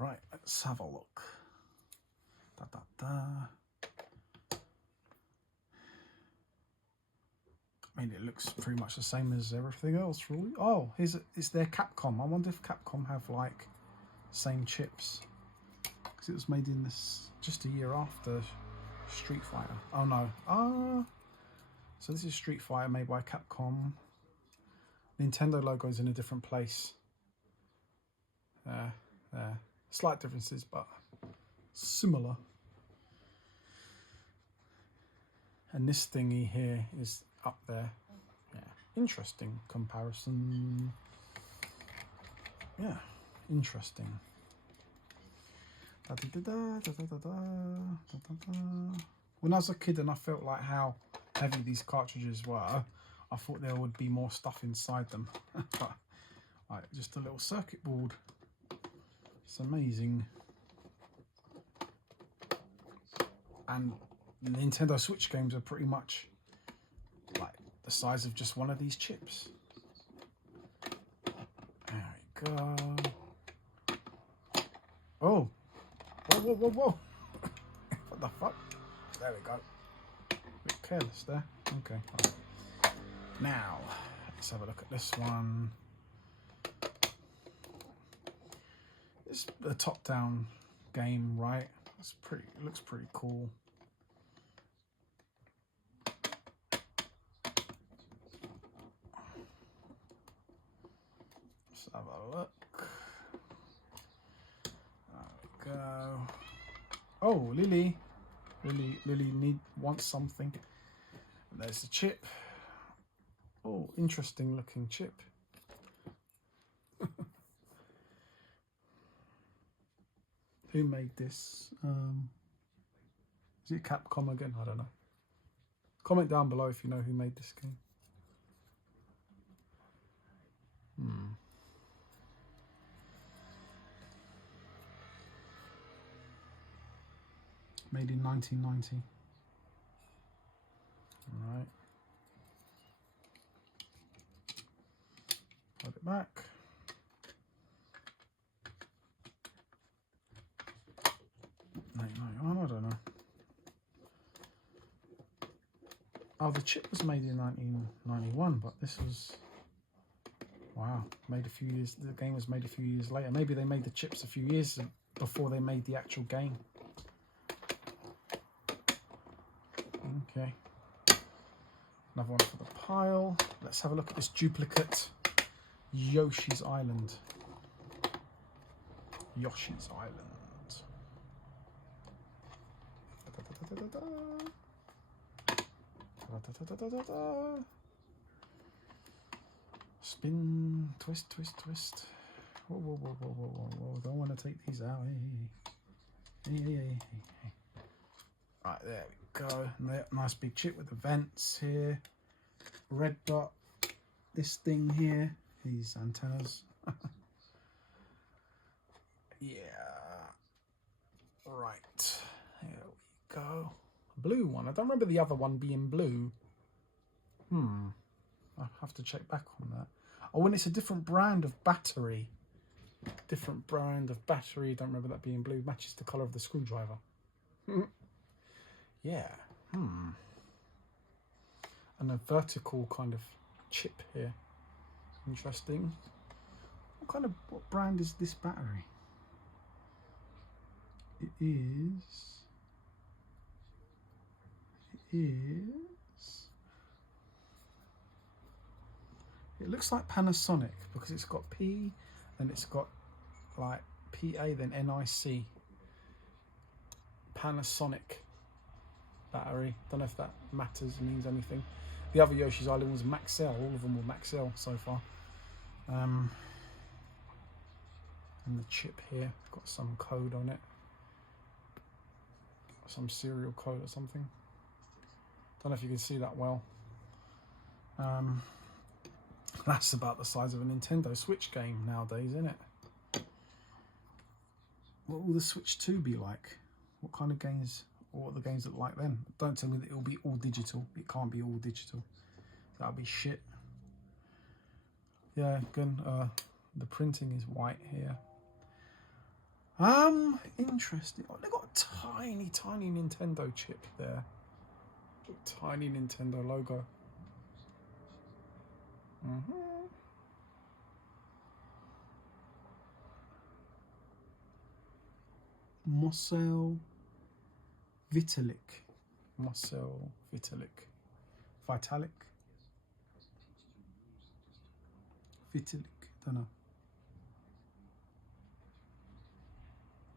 Right, let's have a look. Da, da, da. I mean, it looks pretty much the same as everything else, really. Oh, is there Capcom? I wonder if Capcom have like same chips, because it was made in this just a year after Street Fighter. Oh no. So this is Street Fighter made by Capcom. Nintendo logo is in a different place. There. Slight differences, but similar. And this thingy here is up there. Yeah, interesting comparison. Yeah, interesting. Da, da, da, da, da, da, da, da, da. When I was a kid and I felt like how heavy these cartridges were, I thought there would be more stuff inside them. But like, just a little circuit board. It's amazing. And Nintendo Switch games are pretty much like the size of just one of these chips. There we go. Oh, whoa, whoa, whoa, whoa. What the fuck? There we go. A bit careless there. Okay. Right. Now, let's have a look at this one. It's a top-down game, right? It's pretty. It looks pretty cool. Let's have a look. There we go. Oh, Lily wants something. And there's the chip. Oh, interesting looking chip. Who made this? Is it Capcom again? I don't know. Comment down below if you know who made this game. Made in 1990. All right. Put it back. I don't know. Oh, the chip was made in 1991, but this was, wow, made a few years. The game was made a few years later. Maybe they made the chips a few years before they made the actual game. Okay. Another one for the pile. Let's have a look at this duplicate Yoshi's Island. Yoshi's Island. Spin, twist, twist, twist. Whoa, whoa, whoa, whoa, whoa, whoa, whoa. Don't want to take these out. Hey. Right, there we go. Nice big chip with the vents here. Red dot. This thing here. These antennas. Yeah. Right. Here we go. Blue one. I don't remember the other one being blue. I'll have to check back on that. Oh, and it's a different brand of battery. Different brand of battery. Don't remember that being blue. Matches the colour of the screwdriver. Yeah. And a vertical kind of chip here. Interesting. What brand is this battery? It is. It looks like Panasonic because it's got P, and it's got like PA, then NIC. Panasonic battery. Don't know if that matters, means anything. The other Yoshi's Island was Maxell. All of them were Maxell so far. And the chip here, got some code on it. Some serial code or something. Don't know if you can see that well. That's about the size of a Nintendo Switch game nowadays, isn't it? What will the Switch 2 be like? What kind of games, or what the games look like then? Don't tell me that it'll be all digital. It can't be all digital. That'll be shit. Yeah, again, the printing is white here. Interesting. Oh, they've got a tiny Nintendo chip there. Tiny Nintendo logo. Marcel Vitalik. Vitalik. Don't know.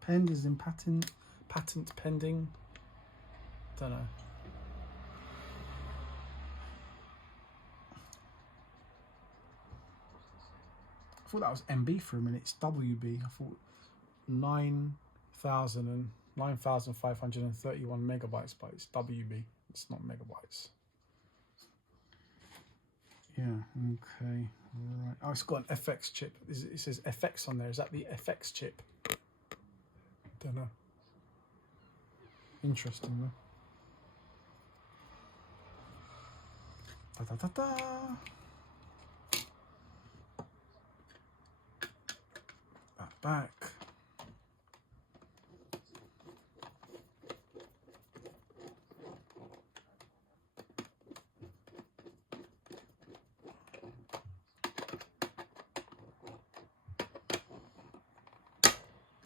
Penned is in patent pending. Don't know. I thought that was MB for a minute. It's WB. I thought 9,531 megabytes, but it's WB. It's not megabytes. Yeah. Okay. Right. Oh, it's got an FX chip. It says FX on there. Is that the FX chip? Don't know. Interesting though. That back.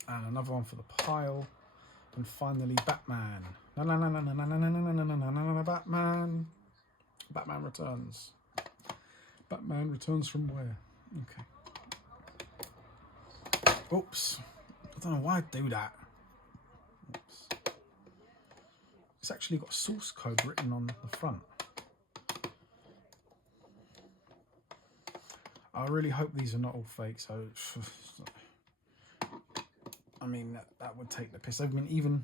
And another one for the pile. And finally Batman. No, no, no, no, no, no, no, no, no, no, no, no, no, no, Batman. Batman Returns. Batman Returns from where? Okay. Oops. I don't know why I do that. Oops. It's actually got source code written on the front. I really hope these are not all fake. So, I mean, that would take the piss. I mean, even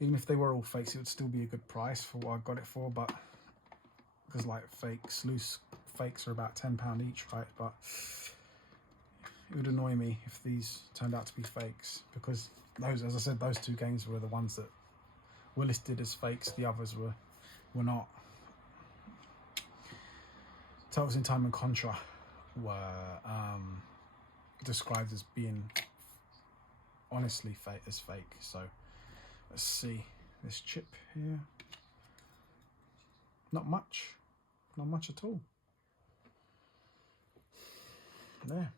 if they were all fakes, it would still be a good price for what I got it for. But because like loose fakes are about £10 each, right? But it would annoy me if these turned out to be fakes, because those, as I said, those two games were the ones that were listed as fakes. The others were not. Turtles in Time and Contra were described as being honestly fake. So let's see this chip here. Not much at all. There,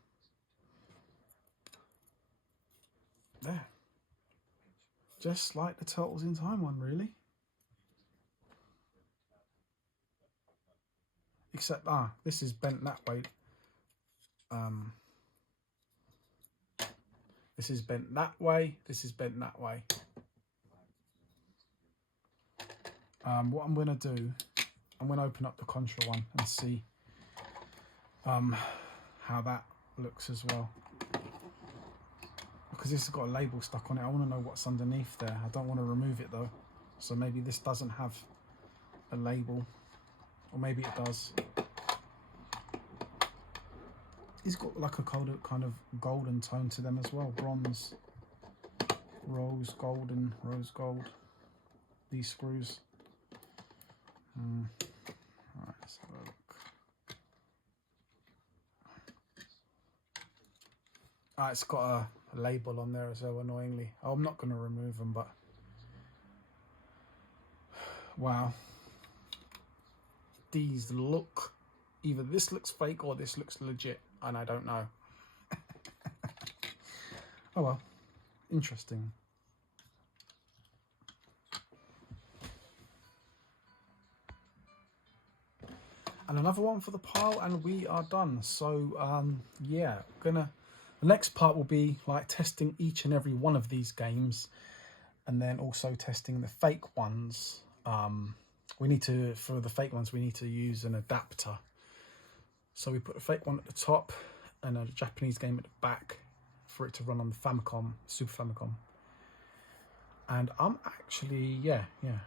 just like the Turtles in Time one, really. Except this is bent that way. This is bent that way. This is bent that way. What I'm going to do, I'm going to open up the Contra one and see how that looks as well. Because this has got a label stuck on it. I want to know what's underneath there. I don't want to remove it though. So maybe this doesn't have a label. Or maybe it does. It's got like a kind of golden tone to them as well. Bronze, rose gold. These screws. Alright, let's have a look. It's got a label on there as well, annoyingly. Oh, I'm not going to remove them, but wow. These look, either this looks fake or this looks legit, and I don't know. Oh well, interesting. And another one for the pile, and we are done. So yeah, the next part will be like testing each and every one of these games, and then also testing the fake ones. For the fake ones, we need to use an adapter. So we put a fake one at the top and a Japanese game at the back for it to run on the Famicom, Super Famicom. And I'm actually,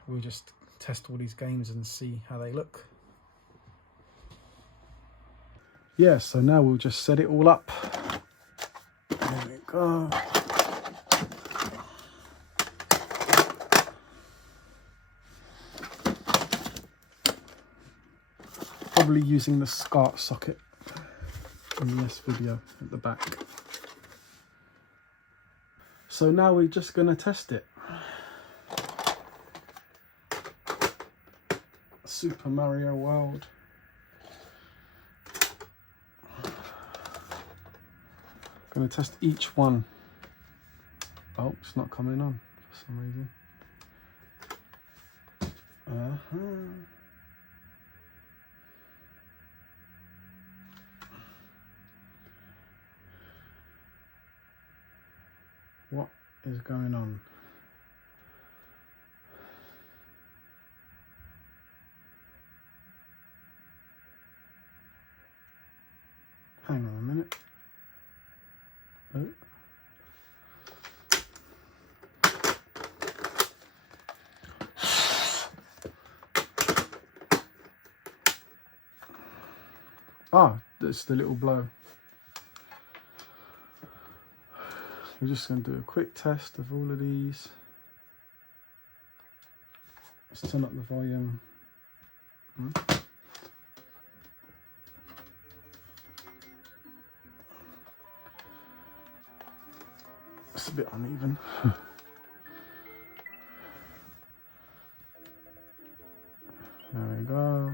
we'll just test all these games and see how they look. Yeah, so now we'll just set it all up. There we go. Probably using the SCART socket in this video at the back. So now we're just going to test it. Super Mario World. Going to test each one. Oh, it's not coming on for some reason. What is going on? Hang on a minute. Oh. That's the little blow. We're just going to do a quick test of all of these. Let's turn up the volume. It's a bit uneven. There we go.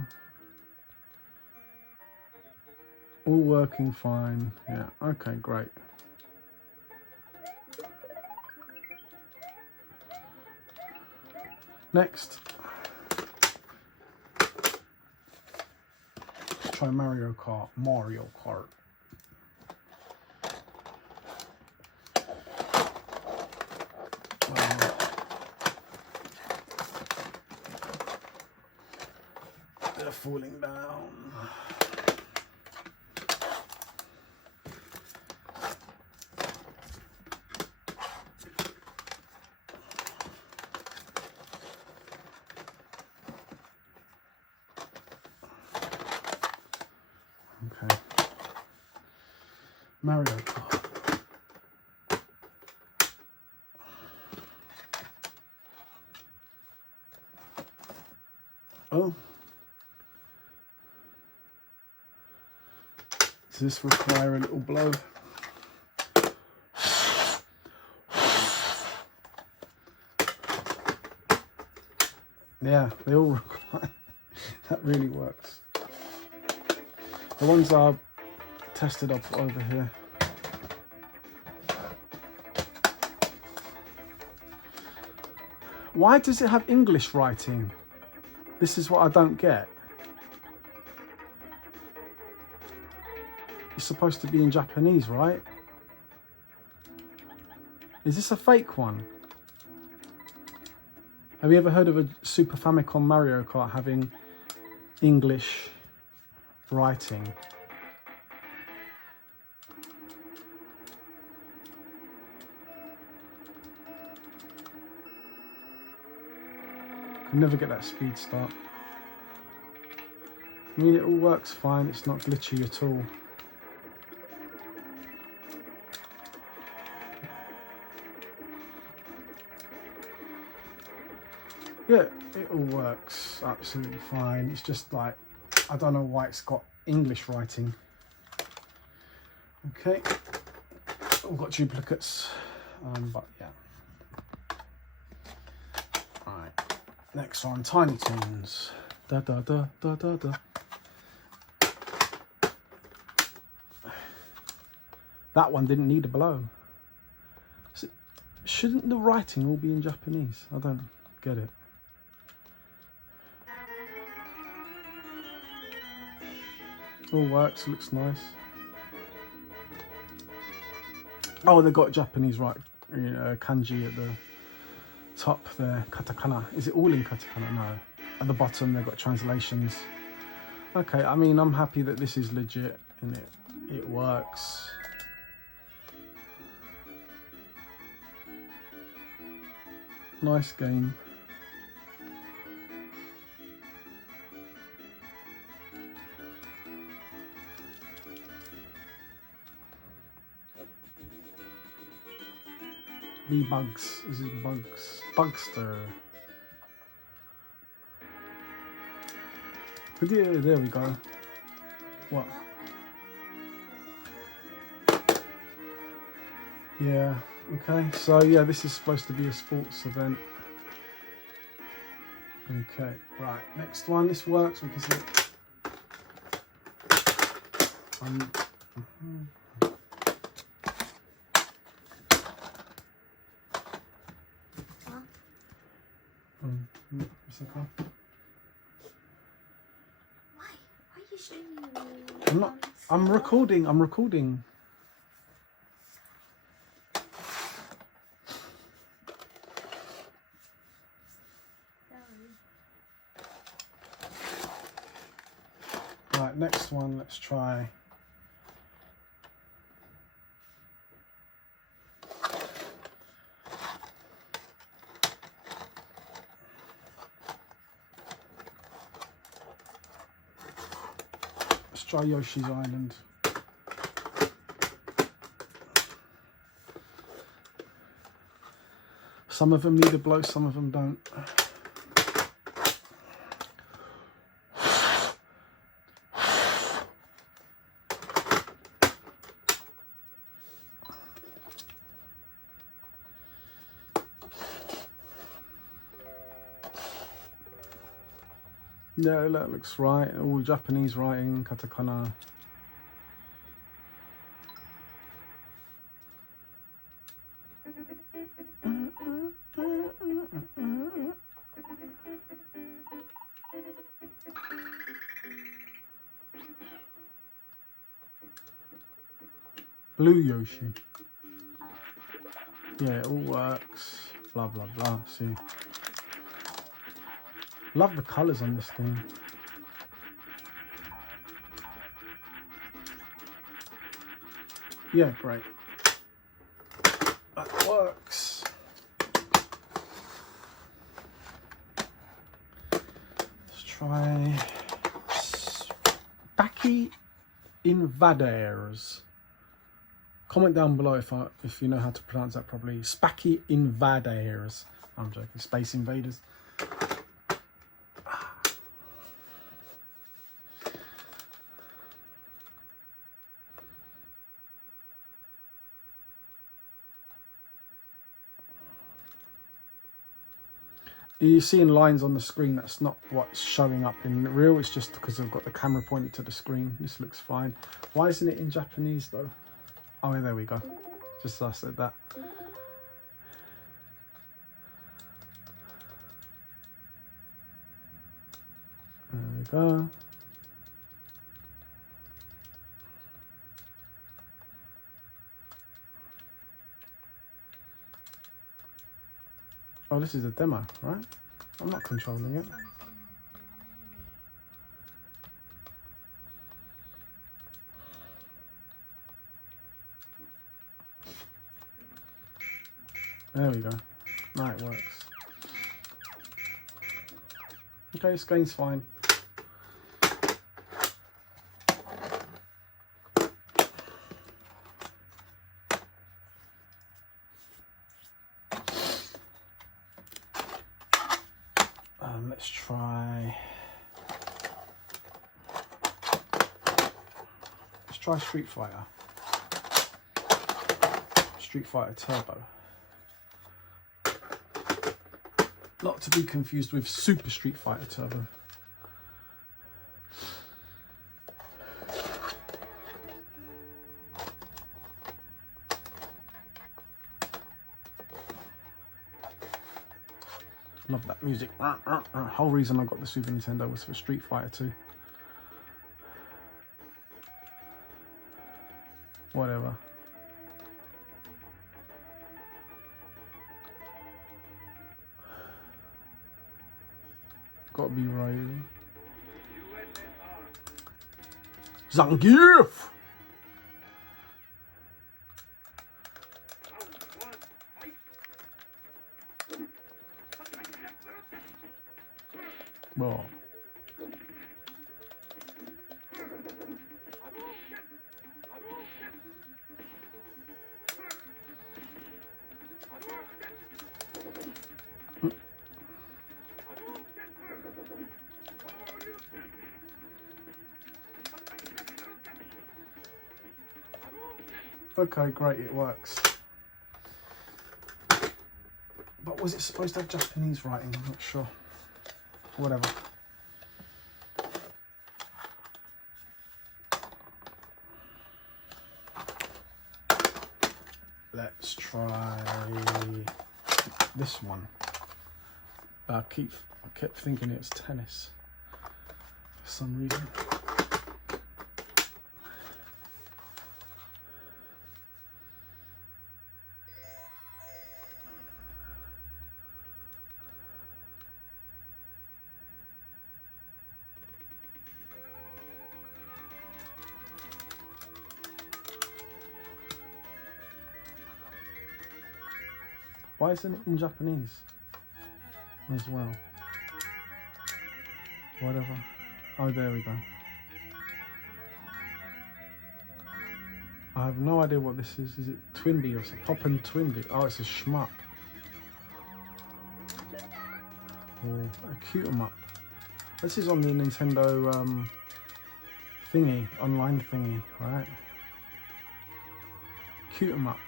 All working fine. Yeah, okay, great. Next, let's try Mario Kart. They're falling down. Okay. Mario Kart. Oh. Does this require a little blow? Yeah, they all require. That really works. The ones I've tested up over here. Why does it have English writing? This is what I don't get. It's supposed to be in Japanese, right? Is this a fake one? Have you ever heard of a Super Famicom Mario Kart having English writing? Can never get that speed start. I mean, it all works fine. It's not glitchy at all. Yeah, it all works absolutely fine. It's just like, I don't know why it's got English writing. Okay, all got duplicates, but yeah. Alright, next one, Tiny Toons. Da da da da da da. That one didn't need a blow. So, shouldn't the writing all be in Japanese? I don't get it. All works, looks nice. Oh, they got Japanese right, you know, kanji at the top there, katakana. Is it all in katakana? No. At the bottom they've got translations. Okay, I mean, I'm happy that this is legit and it works. Nice game. Bugs. Is it Bugs? Bugster. But yeah, there we go. What? Yeah, okay. So yeah, this is supposed to be a sports event. Okay, right. Next one. This works because it... Why are you showing me? I'm recording. Right, next one, let's try. Let's try Yoshi's Island. Some of them need a blow, some of them don't. Yeah, that looks right. All Japanese writing, katakana. Blue Yoshi. Yeah, it all works. Blah, blah, blah. See. Love the colours on this thing. Yeah, great. That works. Let's try Spacky Invaders. Comment down below if you know how to pronounce that properly. Spacky Invaders. I'm joking. Space Invaders. You're seeing lines on the screen. That's not what's showing up in real. It's just because I've got the camera pointed to the screen. This looks fine. Why isn't it in Japanese though? Oh, yeah, there we go. Just as I said that. There we go. Oh, this is a demo, right? I'm not controlling it. There we go. Now it works. Okay, this game's fine. Let's try. Let's try Street Fighter. Street Fighter Turbo. Not to be confused with Super Street Fighter Turbo. Love that music. Whole reason I got the Super Nintendo was for Street Fighter 2. Whatever. Gotta be right. Zangief! Well. Okay, great, it works. But was it supposed to have Japanese writing? I'm not sure. Whatever. Let's try this one. I kept thinking it was tennis for some reason. Why isn't it in Japanese as well? Whatever. Oh, there we go. I have no idea what this is. Is it Twinbee or something? Pop and Twinbee. Oh, it's a shmup. Or a cute 'em up. This is on the Nintendo thingy, online thingy, right? Cute 'em up.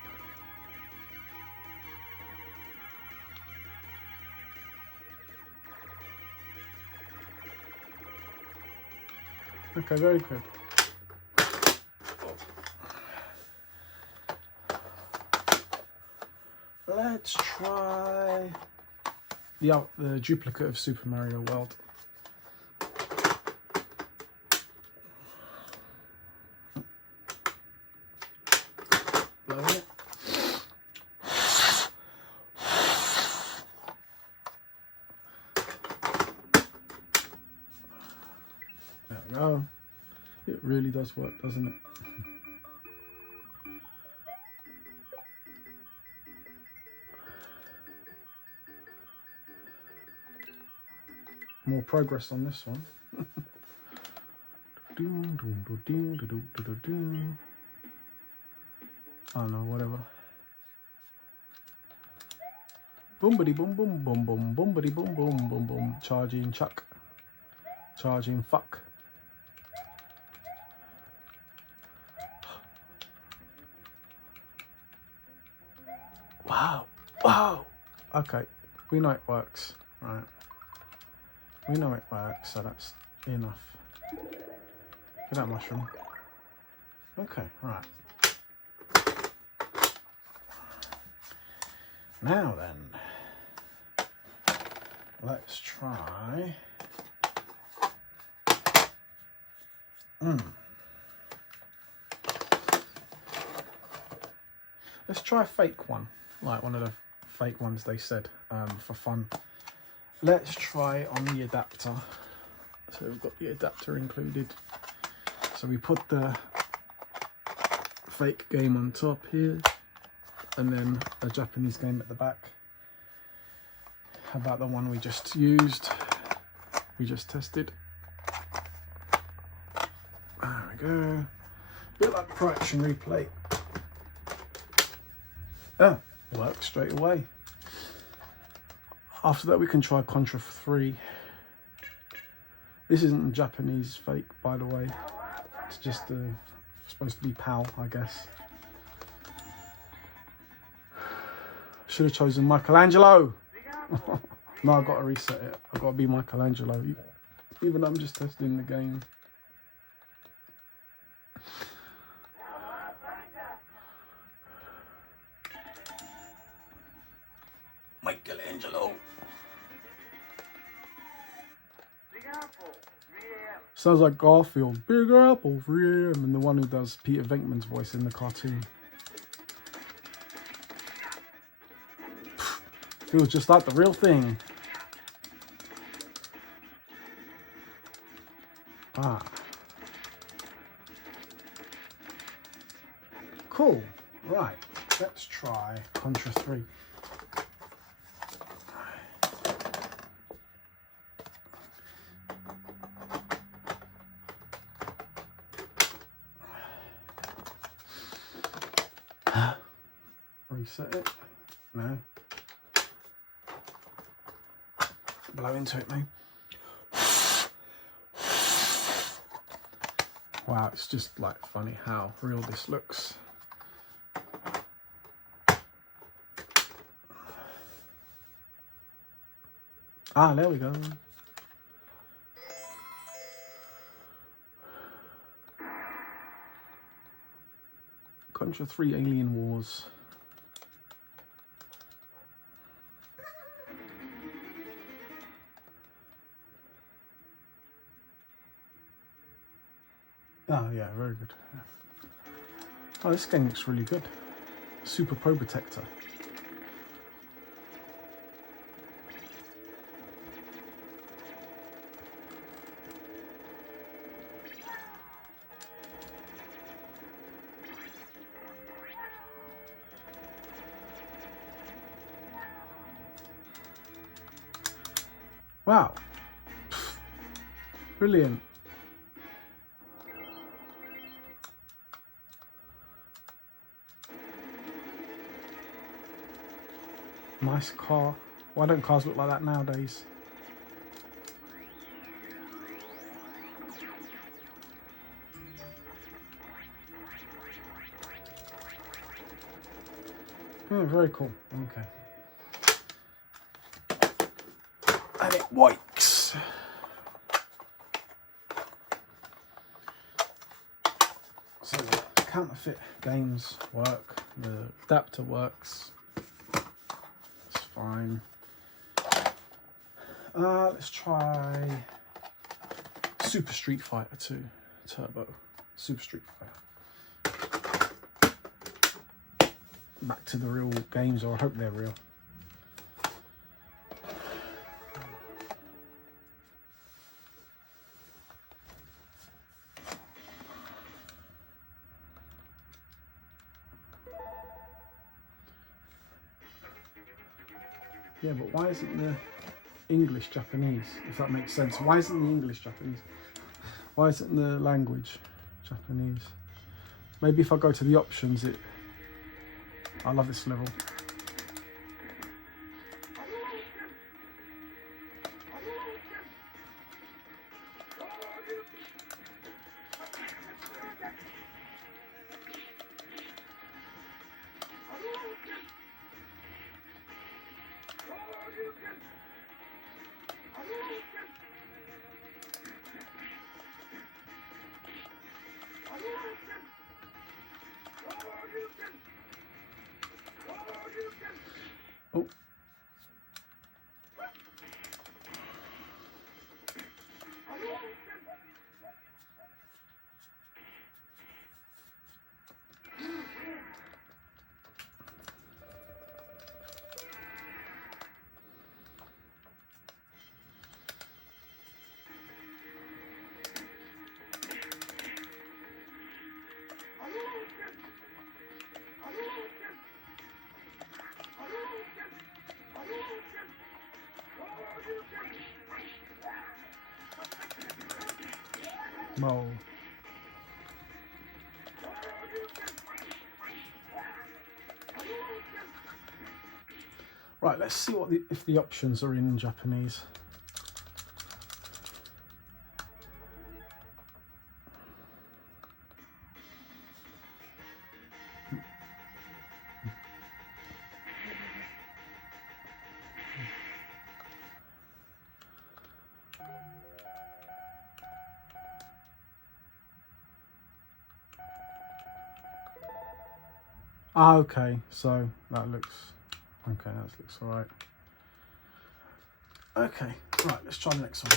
Okay, very good. Let's try the duplicate of Super Mario World. really does work, doesn't it? More progress on this one. Oh no, whatever. Boomity boom boom boom boom boomity boom boom boom boom. Charging chuck. Charging fuck. Wow. Wow. Okay. We know it works. Right. We know it works, so that's enough. Look at that mushroom. Okay, right. Now then, let's try. Let's try a fake one, like one of the fake ones they said, for fun. Let's try on the adapter. So we've got the adapter included. So we put the fake game on top here, and then a Japanese game at the back. How about the one we just used? We just tested. There we go. A bit like Pro Action Replay. Oh, works straight away. After that we can try Contra 3. This isn't a Japanese fake, by the way. It's just supposed to be PAL, I guess. Should have chosen Michelangelo. No, I've got to reset it. I've got to be Michelangelo. Even though I'm just testing the game. Michelangelo. Sounds like Garfield. Big Apple, 3 AM. And the one who does Peter Venkman's voice in the cartoon. Feels just like the real thing. Ah. Cool. Right. Let's try Contra 3. Reset it. No. Blow into it, mate. Wow, it's just like funny how real this looks. Ah, there we go. Contra 3 Alien Wars. Oh yeah, very good. Oh, this game looks really good. Super Pro Protector. Wow. Brilliant. Nice car. Why don't cars look like that nowadays? Oh, very cool. Okay. And it works. So the counterfeit games work. The adapter works. It's fine. Let's try Super Street Fighter 2 Turbo. Super Street Fighter. Back to the real games, or I hope they're real. Yeah, but why isn't the English Japanese? If that makes sense. Why isn't the English Japanese? Why isn't the language Japanese? Maybe if I go to the options, it. I love this level. Oh. Mole. Right, let's see what if the options are in Japanese. Ah, okay, so that looks okay. That looks all right. Okay, right. Let's try the next one.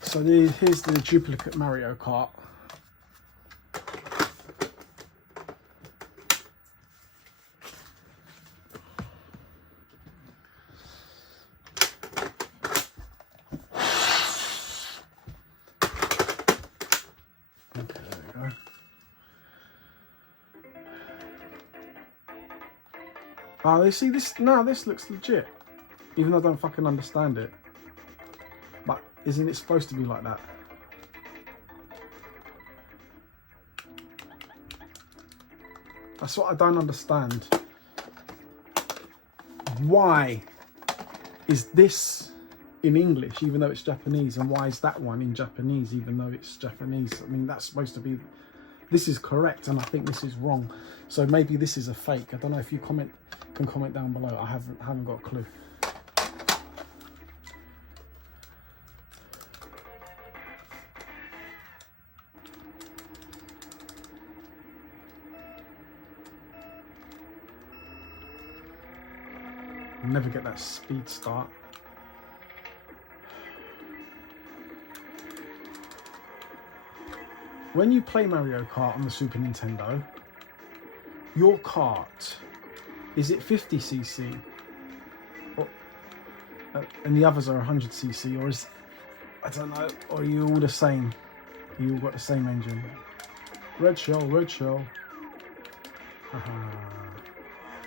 So here's the duplicate Mario Kart. Oh, you see this now? This looks legit, even though I don't fucking understand it. But isn't it supposed to be like that? That's what I don't understand. Why is this in English, even though it's Japanese, and why is that one in Japanese, even though it's Japanese? I mean, that's supposed to be. This is correct, and I think this is wrong. So maybe this is a fake. I don't know if you can comment down below. I haven't got a clue. I'll never get that speed start. When you play Mario Kart on the Super Nintendo, your kart, is it 50cc? And the others are 100cc, or is, I don't know, or are you all the same? You all got the same engine? Red shell, red shell.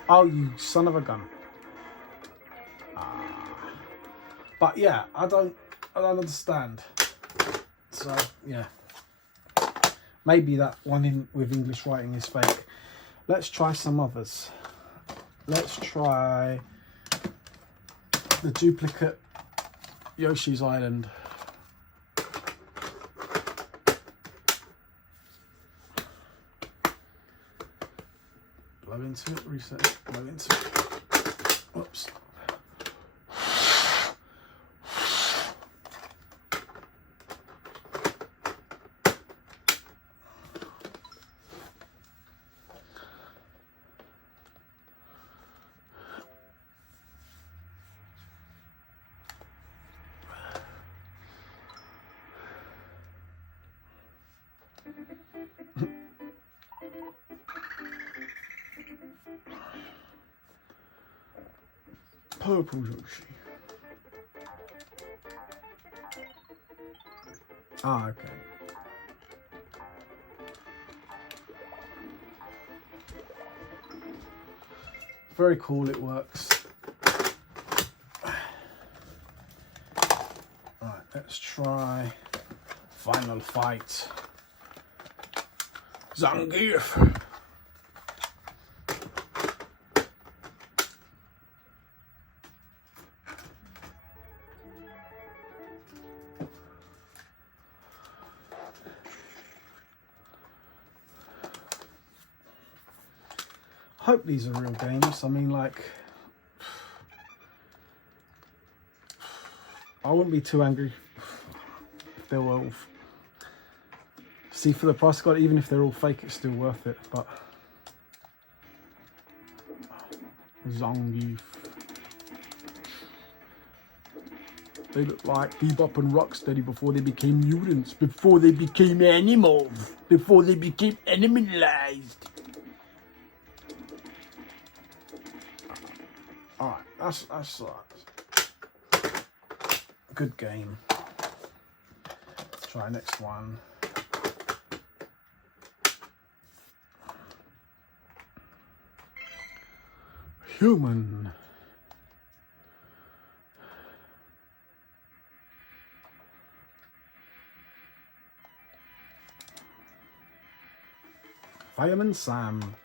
Oh, you son of a gun. But yeah, I don't understand. So yeah, maybe that one with English writing is fake. Let's try some others. Let's try the duplicate Yoshi's Island. Blow into it, reset it, blow into it. Oops. Purple Yoshi. Ah, okay. Very cool, it works. Alright, let's try Final Fight. Zangief. I hope these are real games. I mean, like, I wouldn't be too angry if they were all... See, for the price I got, even if they're all fake, it's still worth it, but... Zangief. They look like Bebop and Rocksteady before they became mutants, before they became animals, before they became animalized. Alright, that's good game. Try next one. Human. Fireman Sam.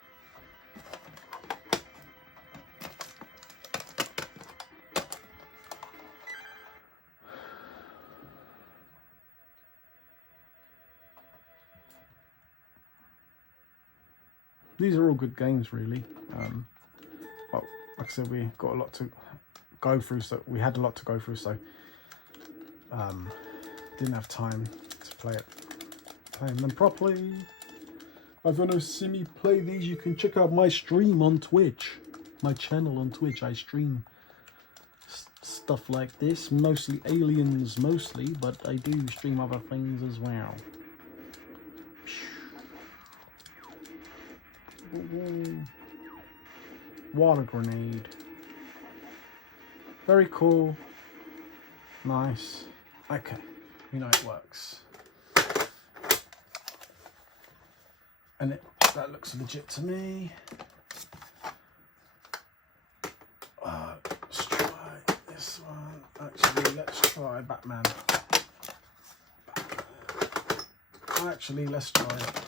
These are all good games, really. But like I said, we got a lot to go through, so we had a lot to go through, so didn't have time to playing them properly. If you want to see me play these, you can check out my stream on Twitch, my channel on Twitch. I stream stuff like this, mostly aliens, but I do stream other things as well. Water grenade. Very cool. Nice. Okay, we know it works. And that looks legit to me. Let's try this one. Actually, let's try Batman. Actually, let's try it.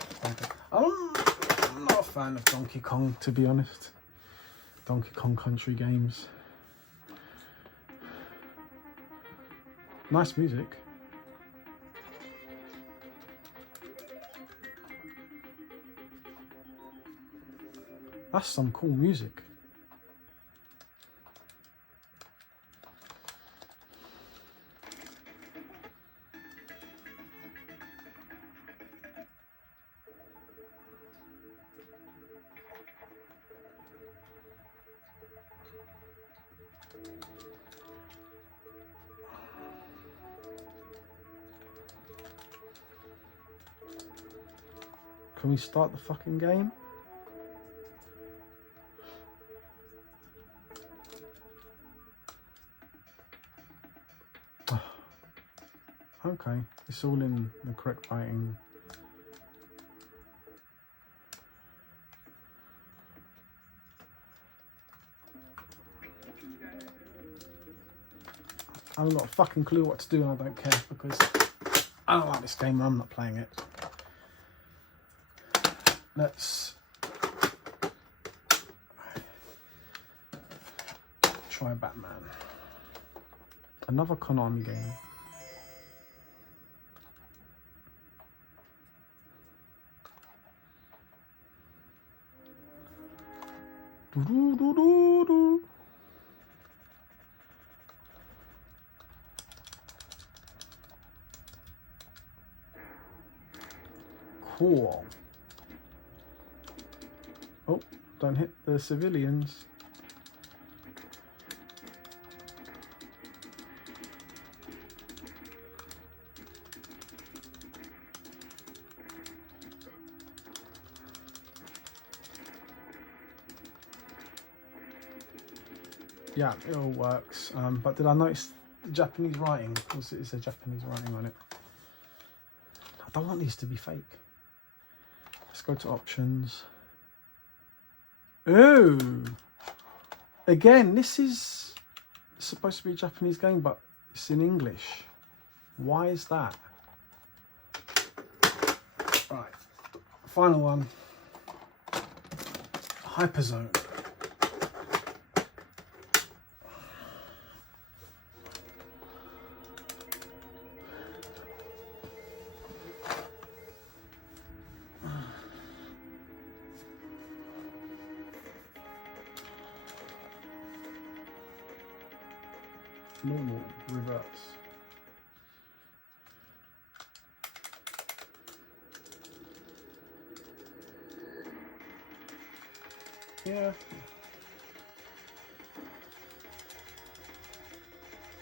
I'm not a fan of Donkey Kong, to be honest. Donkey Kong Country games. Nice music. That's some cool music. Can we start the fucking game? Okay, it's all in the correct writing. I haven't got a fucking clue what to do, and I don't care because I don't like this game and I'm not playing it. Let's try Batman. Another Konami game. Do-do-do-do-do. Cool. Oh, don't hit the civilians. Yeah, it all works. But did I notice Japanese writing? Because it says Japanese writing on it. I don't want these to be fake. Let's go to options. Ooh, Again, this is supposed to be a Japanese game, but it's in English. Why is that? Right, final one. Hyperzone. Normal, reverse. Yeah.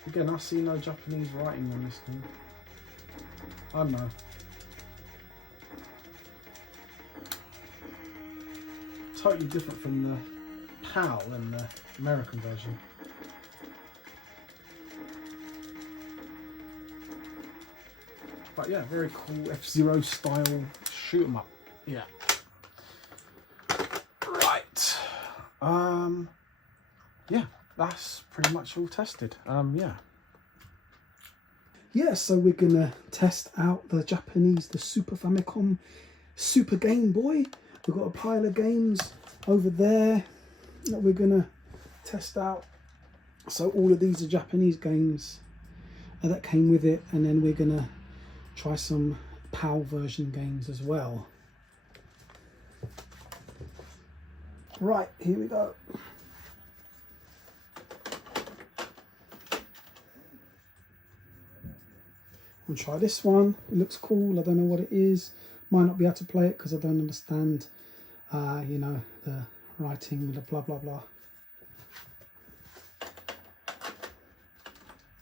Again, I see no Japanese writing on this thing. I don't know. Totally different from the PAL and the American version. But yeah, very cool F-Zero style shoot 'em up. Yeah. Right. Yeah, that's pretty much all tested. Yeah. Yeah, so we're gonna test out the Japanese, the Super Famicom, Super Game Boy. We've got a pile of games over there that we're gonna test out. So all of these are Japanese games that came with it, and then we're gonna try some PAL version games as well. Right, here we go. We'll try this one. It looks cool. I don't know what it is. Might not be able to play it because I don't understand, you know, the writing, the blah blah blah.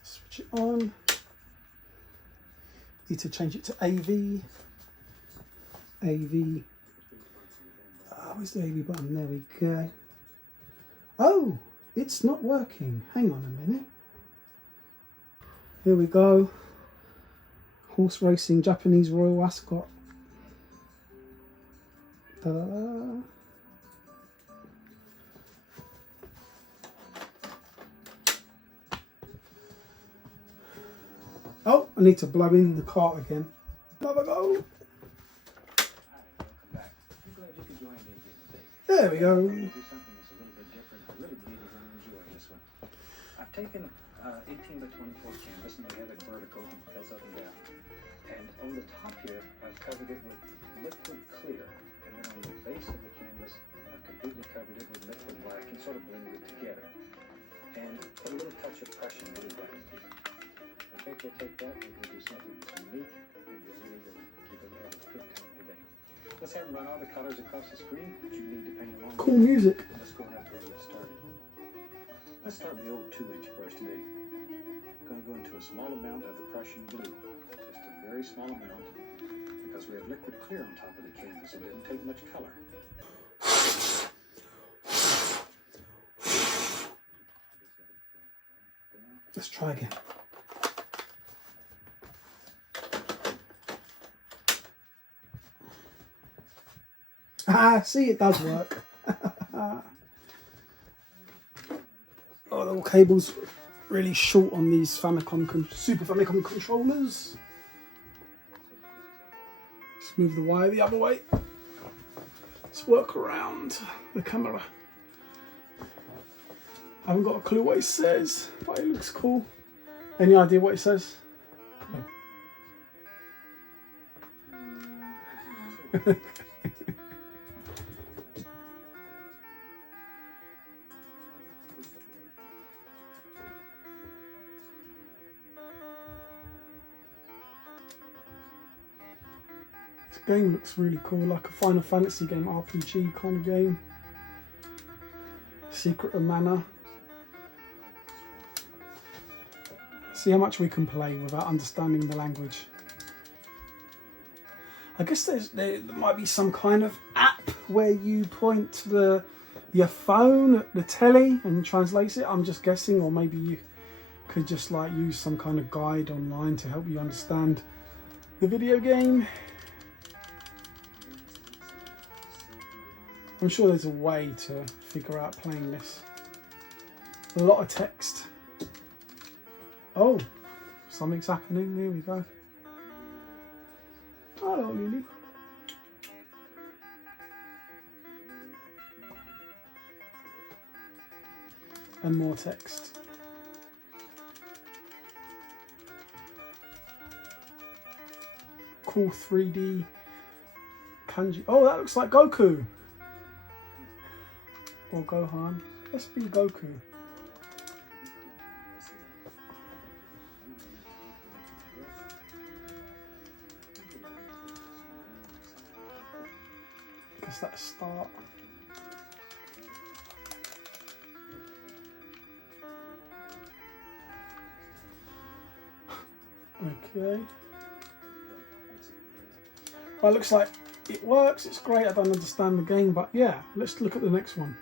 Switch it on. Need to change it to AV. AV. Where's the AV button? There we go. Oh, it's not working. Hang on a minute. Here we go. Horse racing, Japanese Royal Ascot. Ta-da. Oh, I need to blow in the cart again. Have a go. There we go. I've taken 18 by 24 canvas and we have it vertical and it goes up and down. And on the top here, I've covered it with liquid clear. And then on the base of the canvas, I've completely covered it with liquid black and sort of blended it together. And a little touch of pressure really right here. I think we'll take that and we'll do something unique and we're really going to keep it a good time today. Let's have them run all the colors across the screen that you need depending on Cool music. Let's go ahead and get started. Let's start with the old 2-inch brush today. I'm going to go into a small amount of the Prussian blue. Just a very small amount because we have liquid clear on top of the canvas. It didn't take much color. Let's try again. Ah, see, it does work. Oh, the cable's really short on these Famicom, Super Famicom controllers. Let's move the wire the other way. Let's work around the camera. I haven't got a clue what it says, but it looks cool. Any idea what it says? No. This game looks really cool, like a Final Fantasy game, RPG kind of game. Secret of Mana. See how much we can play without understanding the language. I guess there might be some kind of app where you point to your phone at the telly and translates it. I'm just guessing, or maybe you could just like use some kind of guide online to help you understand the video game. I'm sure there's a way to figure out playing this. A lot of text. Oh, something's happening. There we go. Hello, Lily. And more text. Cool 3D kanji. Oh, that looks like Goku. Or Gohan. Let's be Goku. Guess that's start. Okay. Well, it looks like it works. It's great. I don't understand the game, but yeah, let's look at the next one.